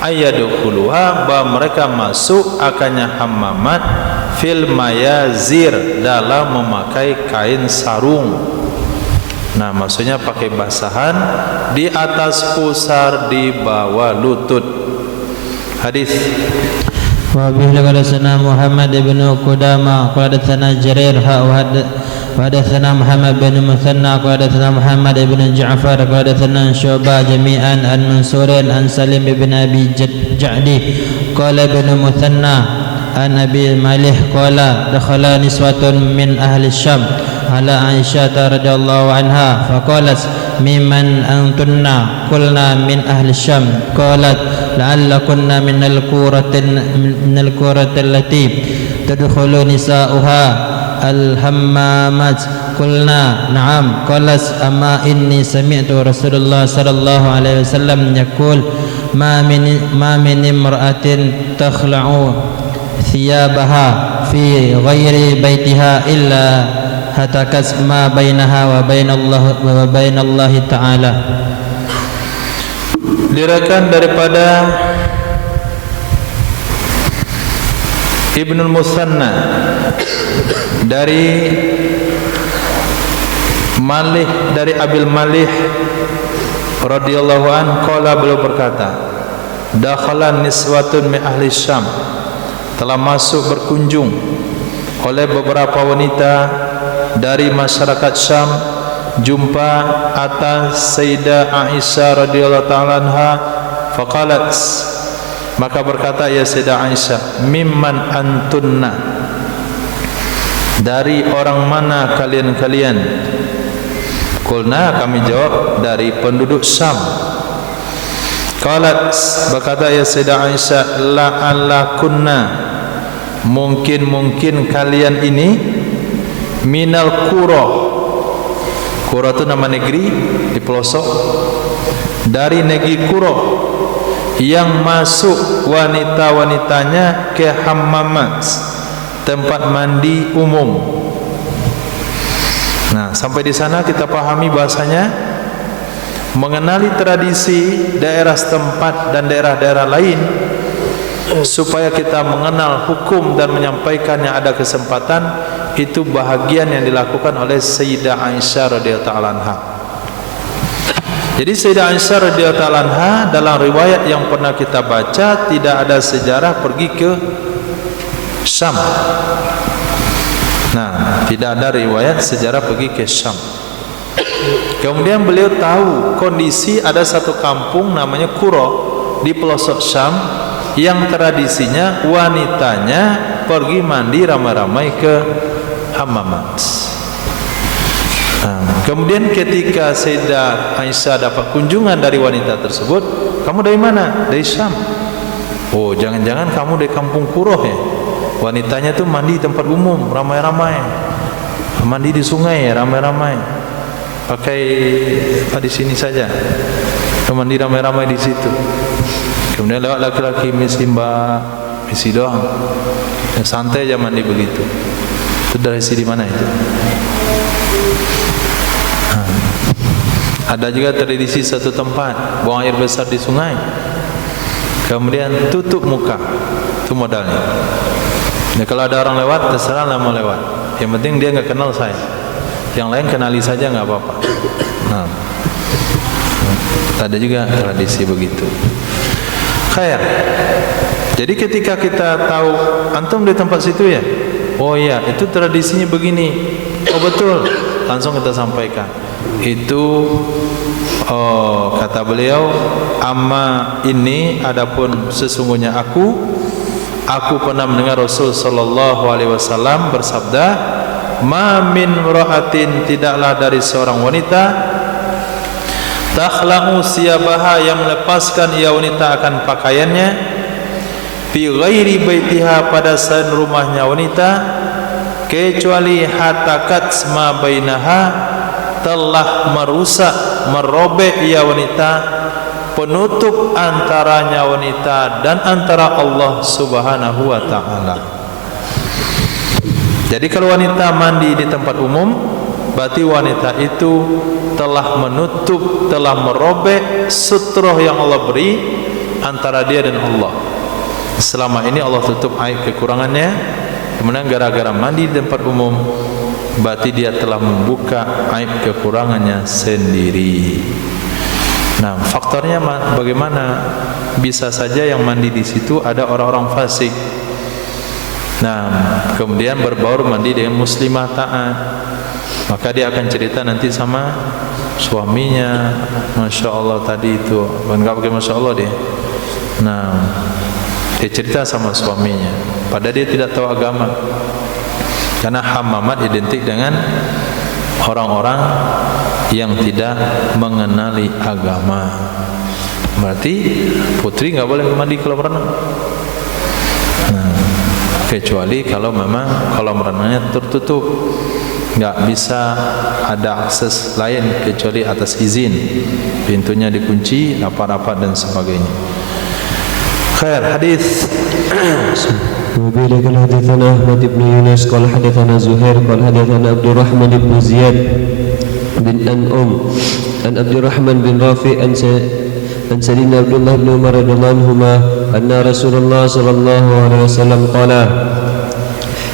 ayadkhuluha, bahwa mereka masuk akannya hammamat fil mayazir, dalam memakai kain sarung. Nah, maksudnya pakai basahan di atas pusar, di bawah lutut. Hadis. Wa bihi hadatsana Muhammad bin Qudamah qala hadatsana Jarir وحدثنا محمد بن مثنى وحدثنا محمد بن جعفر وحدثنا شعبة جميعا عن منصور عن سليم بن أبي جعدي قال ابن مثنى عن أبي مالح قال دخل نسوة من أهل الشام على عائشة رضي الله عنها فقالت ممن أنتن؟ قلنا من أهل الشام. قالت لعلكن من القرى التي تدخل نساؤها الحمامات. قلنا نعم. قالت أما إني سمعت رسول الله صلى الله عليه وسلم يقول ما من امرأة تخلع ثيابها في غير بيتها إلا هتكت ما بينها وبين الله تعالى. Diriwayatkan daripada Ibnul Musanna dari Malih, dari Abil Malih radhiyallahu an, qala, beliau berkata, dakhala niswatun min ahli Syam, telah masuk berkunjung oleh beberapa wanita dari masyarakat Syam, jumpa atas Sayyidah Aisyah radhiyallahu ta'ala anha. Faqalat, maka berkata ya Sayyidah Aisyah, mimman antunna, dari orang mana kalian-kalian? Qulna, kami jawab, dari penduduk Syam. Qalat, berkata ya Sayyidah Aisyah, la'allakunna, mungkin kalian ini minal qura. Qura itu nama negeri di pelosok, dari negeri Qura yang masuk wanita-wanitanya ke hammamat, tempat mandi umum. Nah, sampai di sana kita pahami bahasanya mengenali tradisi daerah setempat dan daerah-daerah lain, supaya kita mengenal hukum dan menyampaikan yang ada kesempatan, itu bahagian yang dilakukan oleh Sayyidah Aisyah radhiyallahu ta'ala anha. Jadi Sayyidah Aisyah radhiyallahu ta'ala anha dalam riwayat yang pernah kita baca tidak ada sejarah pergi ke Syam. Nah, tidak ada riwayat sejarah pergi ke Syam. Kemudian beliau tahu kondisi ada satu kampung namanya Qura di pelosok Syam yang tradisinya wanitanya pergi mandi ramai-ramai ke hammamat. Kemudian ketika Sayyidah Aisyah dapat kunjungan dari wanita tersebut, kamu dari mana? Dari Syam. Oh, jangan-jangan kamu dari kampung Qura ya? Wanitanya tuh mandi di tempat umum ramai-ramai, mandi di sungai ramai-ramai, pakai di sini saja, mandi ramai-ramai di situ. Kemudian lewat laki-laki, Miss Mbak, isi doang. Ya, santai aja mandi begitu. Itu dari isi di mana itu? Ada juga tradisi satu tempat buang air besar di sungai, kemudian tutup muka, itu modalnya. Ya, kalau ada orang lewat, terserah lah mau lewat. Yang penting dia nggak kenal saya. Yang lain kenali saja nggak apa-apa. Nah, ada juga tradisi begitu. Khair. Jadi ketika kita tahu antum di tempat situ ya, oh iya itu tradisinya begini. Oh betul, langsung kita sampaikan. Itu kata beliau, amma ini adapun sesungguhnya aku pernah mendengar Rasul sallallahu alaihi wasallam bersabda, ma min ra'atin, tidaklah dari seorang wanita, takhla'u siyabaha, yang melepaskan ia wanita akan pakaiannya, fi ghairi baitiha, pada selain rumahnya wanita, kecuali hatakat ma bainaha, telah merusak, merobek ia wanita penutup antaranya wanita dan antara Allah Subhanahu wa ta'ala. Jadi kalau wanita mandi di tempat umum, berarti wanita itu telah menutup, telah merobek sutroh yang Allah beri antara dia dan Allah. Selama ini Allah tutup aib kekurangannya, kemudian gara-gara mandi di tempat umum, berarti dia telah membuka aib kekurangannya sendiri. Nah, faktornya bagaimana? Bisa saja yang mandi di situ ada orang-orang fasik. Nah, kemudian berbaur mandi dengan muslimah taat, maka dia akan cerita nanti sama suaminya, masya Allah tadi itu, enggak pakai masya Allah dia. Nah, dia cerita sama suaminya, padahal dia tidak tahu agama. Karena hamamat identik dengan orang-orang yang tidak mengenali agama. Berarti putri nggak boleh mandi kolam renang. Nah, kecuali kalau memang kolam renangnya tertutup, nggak bisa ada akses lain kecuali atas izin, pintunya dikunci, rapat-rapat dan sebagainya. Khair, hadis. وبه قال حدثنا أحمد بن يونس قال حدثنا زهير قال حدثنا عبد الرحمن بن زياد بن عن عبد الرحمن بن رافع عن سيدنا عبد الله بن عمر رضي الله عنهما أن رسول الله صلى الله عليه وسلم قال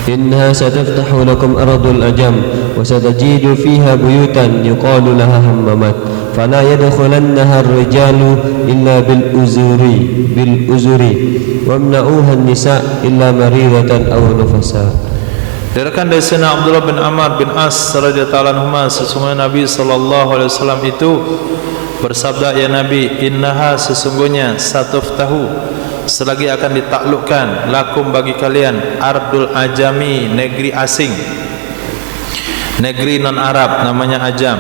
إنها ستفتح لكم أرض الأجم وستجد فيها بيوتا يقال لها هممات فلا يدخلنها الرجال إلا بالأزر وامنعوها النساء إلا مريضة أو نفساء. Diriwayatkan dari Sayyidina Abdullah bin Amr bin As radhiyallahu anhuma, sesungguhnya Nabi sallallahu alaihi wasallam itu bersabda, ya Nabi, innaha, sesungguhnya, satuftahu, selagi akan ditaklukkan, lakum, bagi kalian, ardul ajami, negeri asing, negeri non Arab namanya Ajam,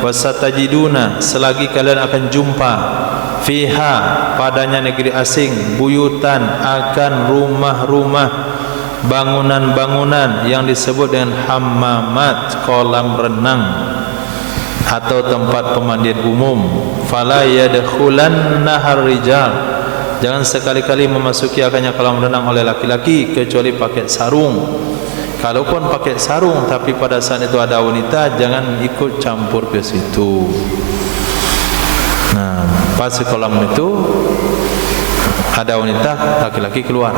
wasatajiduna, selagi kalian akan jumpa, fiha, padanya negeri asing, buyutan, akan rumah-rumah, bangunan-bangunan yang disebut dengan hammamat, kolam renang atau tempat pemandian umum. Fala yadkhulannaha rijal, jangan sekali-kali memasuki akannya kolam renang oleh laki-laki kecuali pakai sarung. Kalaupun pakai sarung tapi pada saat itu ada wanita, jangan ikut campur ke situ. Nah, pas di kolam itu ada wanita, laki-laki keluar.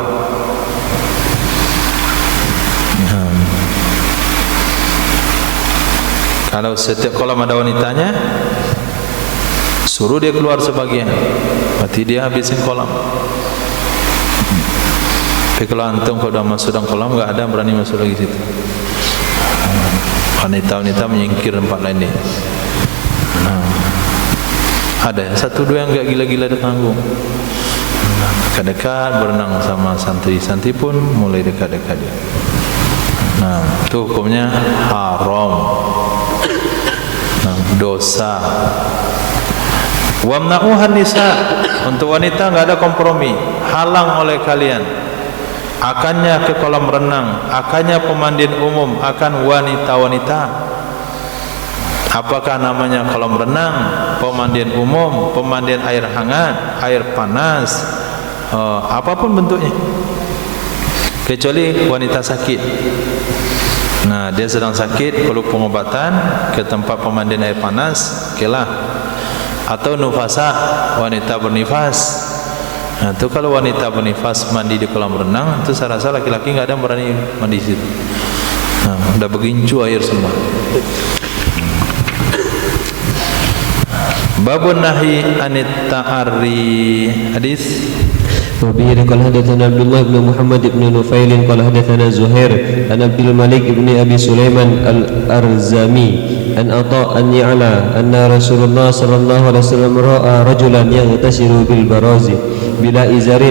Kalau setiap kolam ada wanitanya, suruh dia keluar sebagian, berarti dia habisin kolam. Tapi kalau antum kalau masuk dalam kolam, nggak ada berani masuk lagi situ. Wanita-wanita menyingkir tempat lain ni. Ada satu dua yang nggak gila-gila ditanggung. Dekat-dekat berenang sama santri-santri pun mulai dekat-dekat dia. Nah, itu hukumnya haram. Dosa. Wamna'uhan nisa, untuk wanita enggak ada kompromi, halang oleh kalian akannya ke kolam renang, akannya pemandian umum, akan wanita-wanita. Apakah namanya kolam renang, pemandian umum, pemandian air hangat, air panas, apapun bentuknya. kecuali wanita sakit. Nah, dia sedang sakit, perlu pengobatan, ke tempat pemandian air panas, okeylah. Atau nufasa, wanita bernifas. Nah, itu kalau wanita bernifas mandi di kolam renang, itu saya rasa laki-laki enggak ada berani mandi di situ. Nah, udah begincu air semua. Babun nahi anit ta'arri. Hadis وبه قال حدثنا عبد الله بن محمد بن نفيل قال حدثنا زهير عن عبد الملك بن أبي سليمان الأرزامي عن عطاء أن يعلى أن رسول الله صلى الله عليه وسلم رأى رجلا يغتسل بالبراز بلا إزار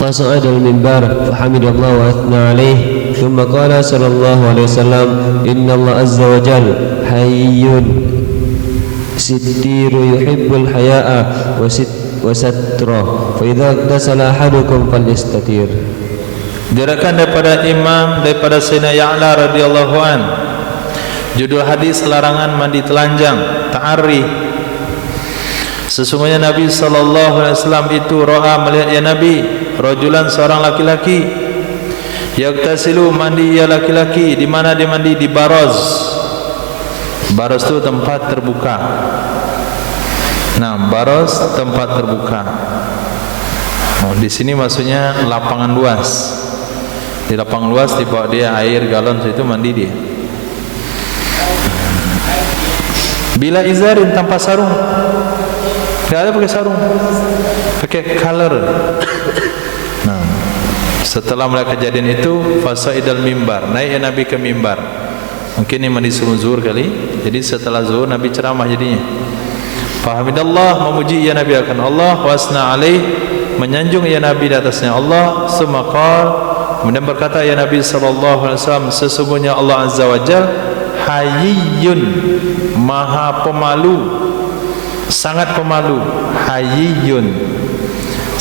فصعد المنبر فحمد الله وأثنى عليه ثم قال صلى الله عليه وسلم إن الله عز وجل حي ستير يحب الحياء wasatra fa idza tasala ahadukum falyastatir. Diriwayatkan daripada Imam daripada Sayyidina Ya'la radhiyallahu an, judul hadis larangan mandi telanjang, ta'arri. Sesungguhnya Nabi sallallahu alaihi wasallam itu ra'a melihat ya Nabi rajulan seorang laki-laki yagtasilu mandi ya laki-laki. Di mana dia mandi? Di baraz. Baraz itu tempat terbuka. Nah, baros tempat terbuka. Oh, di sini maksudnya lapangan luas. Di lapangan luas dibawa dia air galon situ mandi dia. Bila izarin tanpa sarung. Tidak ada pakai sarung. Pakai color. Nah, setelah melihat kejadian itu fasaidal mimbar, naik ya Nabi ke mimbar. Mungkin ini mandi sebelum zuhur kali. Jadi setelah zuhur Nabi ceramah jadinya. Fahamidallah, memuji ya Nabi akan Allah, wasna alaih, menyanjung ya Nabi di atasnya Allah. Semakal, kemudian berkata ya Nabi sallallahu alaihi wasallam, sesungguhnya Allah azza wajal hayyun, maha pemalu, sangat pemalu. Hayyun,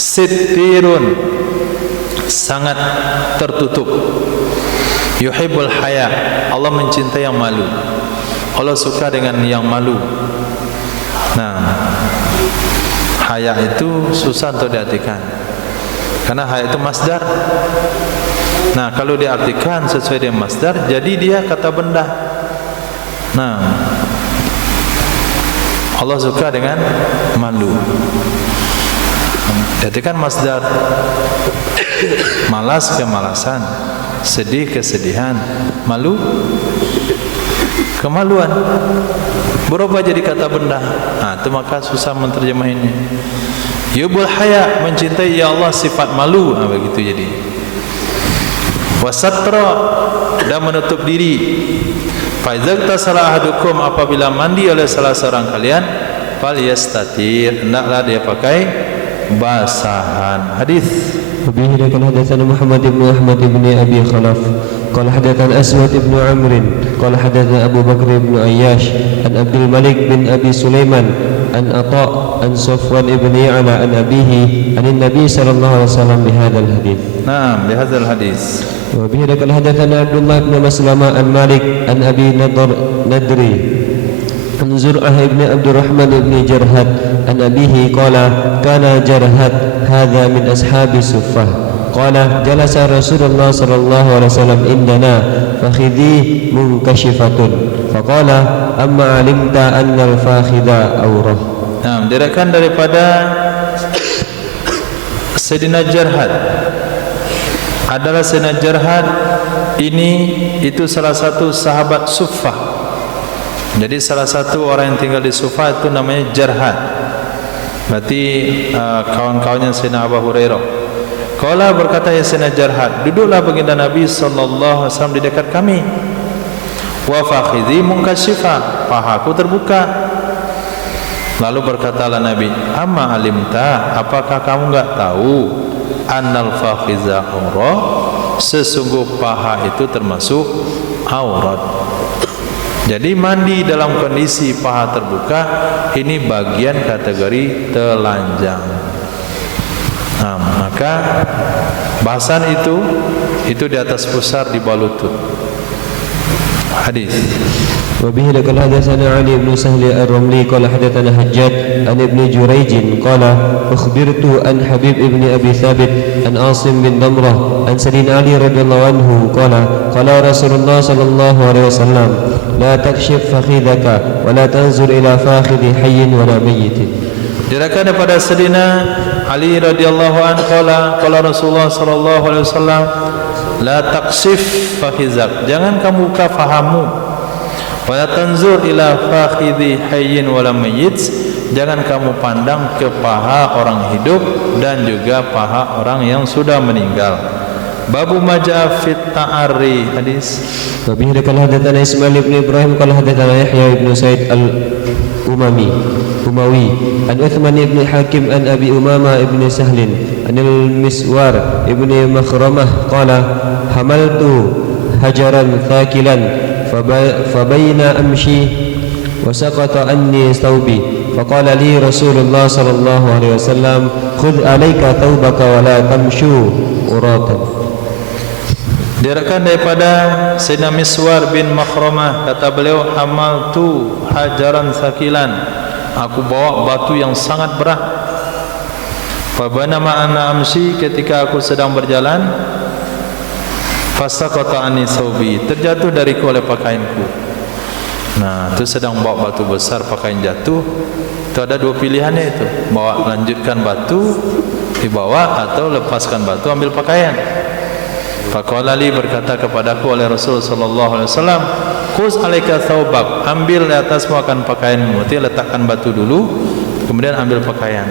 sitirun, sangat tertutup. Yuhibbul haya, Allah mencintai yang malu. Allah suka dengan yang malu. Nah, haya itu susah untuk diartikan, karena haya itu masdar. Nah, kalau diartikan sesuai dengan masdar, jadi dia kata benda. Nah, Allah suka dengan malu. Diartikan masdar. Malas kemalasan, sedih kesedihan, malu kemaluan. Berubah jadi kata benda. Nah, itu maka susah menterjemahinnya. Yubul haya, mencintai ya Allah sifat malu. Nah, begitu jadi. Wasatra, dan menutup diri. Fa idza tasala ahadukum, apabila mandi oleh salah seorang kalian, falyastatir, hendaklah dia pakai basahan. Hadis وبه قال حدثنا محمد بن أحمد بن أبي خلف قال حدثنا أسود بن عمرو قال حدثنا أبو بكر بن عياش عن عبد الملك بن أبي سليمان عن عطاء عن صفوان بن يعلى عن أبيه عن النبي صلى الله عليه وسلم بهذا الحديث. نعم بهذا الحديث. وبه قال حدثنا عبد الله بن مسلمة عن مالك عن أبي ندري عن زرعة بن عبد الرحمن بن جرهد عن أبيه قال كان جرهد هذا من أصحاب الصفة قال جلس رسول الله صلى الله عليه وسلم عندنا فخذي منكشفة فقال أما علمت أن الفاخذ أورة. Nah, diriwayatkan daripada Sayyidina Jarhad. Adalah Sayyidina Jarhad ini itu salah satu sahabat Suffah. Jadi salah satu orang yang tinggal di Suffah itu namanya Jarhad. Berarti kawan-kawannya Sayyidina Abu Hurairah. Qala, berkata ya Sayyidina Jarhad, duduklah baginda Nabi sallallahu alaihi wasallam di dekat kami. Wa fakhidhi munkashifah, pahaku terbuka. Lalu berkatalah Nabi, amma alimta, apakah kamu enggak tahu annal fakhiza aurah, sesungguh paha itu termasuk aurat. Jadi mandi dalam kondisi paha terbuka ini bagian kategori telanjang. Nah, maka bahasan itu di atas pusar, di bawah lutut. Hadis. وبه قال حدثنا علي بن سهل الرملي قال حدثنا حجاج عن ابن جريج قال أخبرت عن حبيب ابن أبي ثابت عن عاصم بن ضمرة عن سيدنا علي رضي الله عنه قال رسول الله صلى الله عليه وسلم لا تكشف فخذك ولا تنظر إلى فاخذ حي ولا ميت. Diriwayatkan daripada Sayyidina Ali radhiyallahu anhu qala Rasulullah sallallahu alaihi wasallam la taqsif fakhizak, jangan kamu buka fahammu, wala tanzur ila fakhidhi hayyin wala mayyit, jangan kamu pandang ke paha orang hidup dan juga paha orang yang sudah meninggal. Babu maja fit ta'arri hadis. Wa bihi qala hadatsana Ismail ibn Ibrahim qala hadatsana Yahya ibn Sa'id al-Umawi an Uthman ibn Hakim an Abi Umama ibn Sahlin an al-Miswar ibn Makhramah qala hamaltu hajaran thakilan fabayna amshi wa saqata anni thawbi فقال لي رسول الله صلى الله عليه وسلم خذ عليك ثوبك ولا تمشوا عراة. Diriwayatkan daripada Sayyidina Miswar bin Makhramah, kata beliau, hamaltu hajaran sakilan, aku bawa batu yang sangat berat. Fa bainama ana amsi, ketika aku sedang berjalan, fasaqata anni thawbi, terjatuh dariku oleh pakaianku. Nah, itu sedang bawa batu besar, pakaian jatuh. Itu ada dua pilihannya itu, bawa lanjutkan batu dibawa atau lepaskan batu ambil pakaian. Faqala li, berkata kepadaku oleh Rasul sallallahu alaihi wasallam, khuz alaika thawbak, ambil di atasmu akan pakaianmu, artinya letakkan batu dulu kemudian ambil pakaian.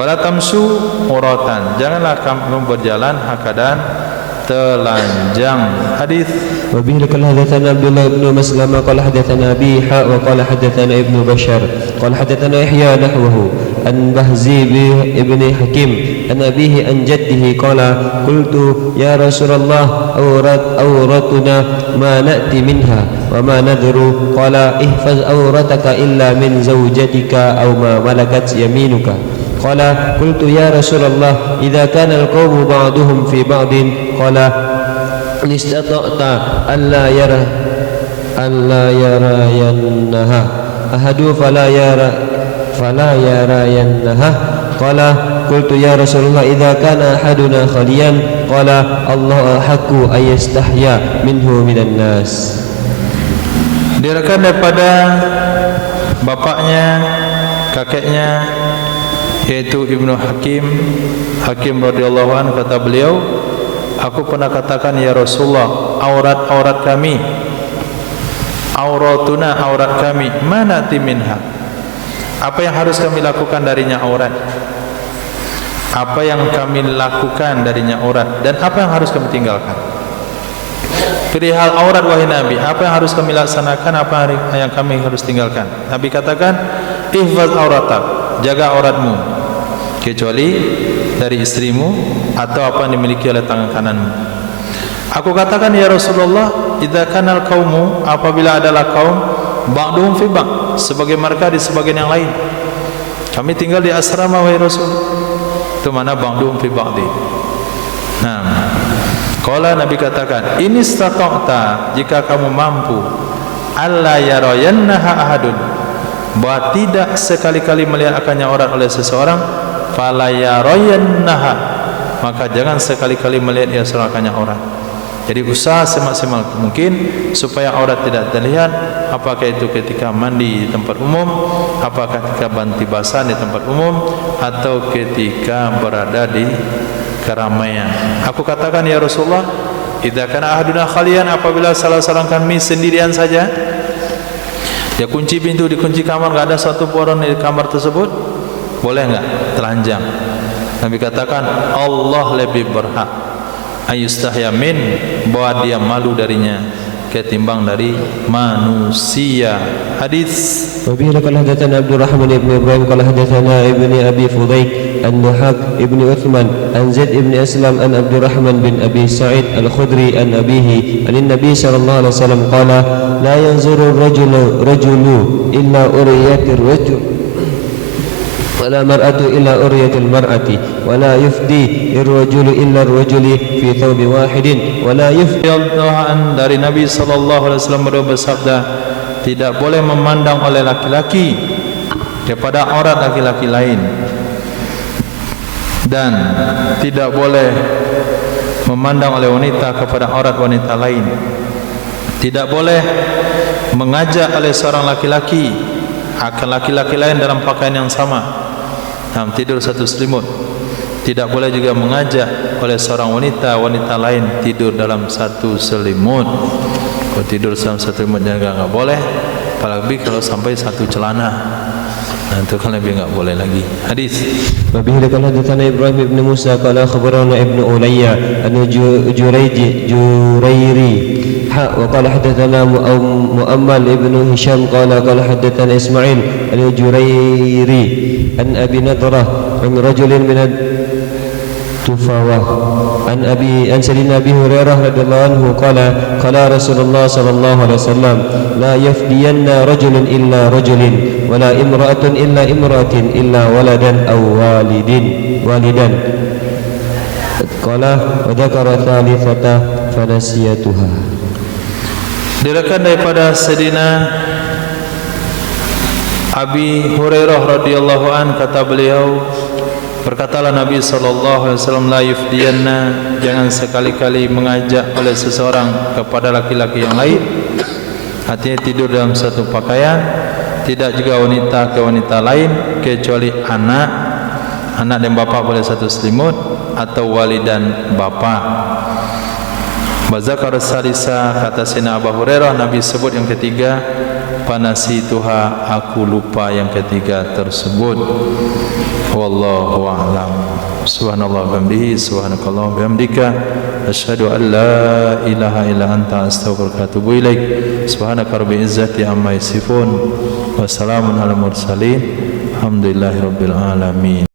Wala tamsu uratan, janganlah kamu berjalan hakadan telanjang. Hadis. Wa bihi qala hadatsana Abdullah ibn Maslamah qala hadatsana Abi Ha wa qala hadatsana Ibnu Bashar qala hadatsana Yahya nahwahu an Bahzi ibn Hakim an abihi an jaddihi qala qultu ya Rasulullah awratuna ma na'ti minha wa ma nadru qala ihfaz awrataka illa min zawjatika aw ma malakat yaminuka. قال قلت يا رسول الله إذا كان القوم بعضهم في بعض قال إن استطعت ألا يرينها أحد فلا يرينها قال قلت يا رسول الله إذا كان أحدنا خليا قال الله أحق أن يستحيا منه من الناس. Diriwayatkan daripada bapaknya, kakeknya, yaitu Ibnu Hakim radhiyallahu anhu, kata beliau, aku pernah katakan ya Rasulullah, aurat kami, auratuna, aurat kami, mana minha, apa yang harus kami lakukan darinya aurat, apa yang kami lakukan darinya aurat, dan apa yang harus kami tinggalkan. Perihal aurat wahai Nabi, apa yang harus kami laksanakan, apa yang kami harus tinggalkan. Nabi katakan, ihfaz auratak, jaga auratmu, kecuali dari istrimu atau apa yang dimiliki oleh tangan kananmu. Aku katakan ya Rasulullah, idza kanal qaumu, apabila adalah kaum, ba'duhum fi ba'd, sebagai mereka di sebagian yang lain. Kami tinggal di asrama wahai Rasul. Itu mana ba'duhum fi ba'di. Nah, qala Nabi katakan, in istata'ta, jika kamu mampu, alla yarayannaha ahadun, bahwa tidak sekali-kali melihat akannya aurat oleh seseorang, fala yarayannaha, maka jangan sekali-kali melihat dia akannya aurat. Jadi usaha semaksimal mungkin supaya aurat tidak terlihat, apakah itu ketika mandi di tempat umum, apakah ketika banti basah di tempat umum, atau ketika berada di keramaian. Aku katakan ya Rasulullah, idza kana ahaduna khalian, apabila salah seorang kami sendirian saja, dia kunci pintu, dikunci kamar, enggak ada satu orang di kamar tersebut, boleh enggak telanjang? Nabi katakan, Allah lebih berhak ayustahya min, bahwa dia malu darinya ketimbang dari manusia. Hadis. Wa bihi qala hadatsana Abdurrahman ibn Ibrahim qala hadatsana ibni Abi Fudayk an Nuhaq ibn Uthman an Zaid ibn Aslam an Abdurrahman bin Abi Sa'id al-Khudri an abihi an Nabi sallallahu alaihi wasallam qala la yanzuru ar-rajulu illa uriyatir rajul wala mar'atu illa uriyatil mar'ati wala yufdi ar-rajulu illa ar-rajuli fi thawbi wahidin wala yufdi. Dari Nabi sallallahu alaihi wasallam bersabda, tidak boleh memandang oleh laki-laki kepada aurat laki-laki lain, dan tidak boleh memandang oleh wanita kepada aurat wanita lain. Tidak boleh mengajak oleh seorang laki-laki akan laki-laki lain dalam pakaian yang sama, dalam tidur satu selimut. Tidak boleh juga mengajak oleh seorang wanita lain tidur dalam satu selimut. Kalau tidur dalam satu selimut enggak boleh, apalagi kalau sampai satu celana. Nah, itu kan lebih enggak boleh lagi. Hadis. Wabihi qala hadatsana Ibrahim ibn Musa qala akhbarana Ibnu Ulayya an Jurairi wa qala hadatsana Muammal ibn Hisham qala hadatsana Ismail an Jurairi an Abi Nadrah an rajulin min Tufawah an Sayyidina Abi Hurairah radhiyallahu anhu qala Rasulullah sallallahu alaihi wasallam la yafdiyanna rajulun illa rajulin wala imra'atun illa imra'atin illa waladan aw walidan qala wa dzakara thalithata fanasiyatuha. Diriwayatkan daripada Sayyidina Abi Hurairah radhiyallahu an, kata beliau, berkatalah Nabi SAW, la yufdiyanna, jangan sekali-kali mengajak oleh seseorang kepada laki-laki yang lain, artinya tidur dalam satu pakaian. Tidak juga wanita ke wanita lain, kecuali anak dan bapa boleh satu selimut, atau wali dan bapa. Bazakar salisa, kata Sayyidina Abu Hurairah, Nabi sebut yang ketiga, panasituha, aku lupa yang ketiga tersebut. Wallahu a'lam. Subhanallah wa bihamdihi, subhanakallah wa bihamdika, asyhadu an la ilaha illa anta, astaghfiruka wa atubu ilaik. Subhanaka rabbil izzati amma yasifun, wa salamun alal mursalin, alhamdulillahi rabbil alamin.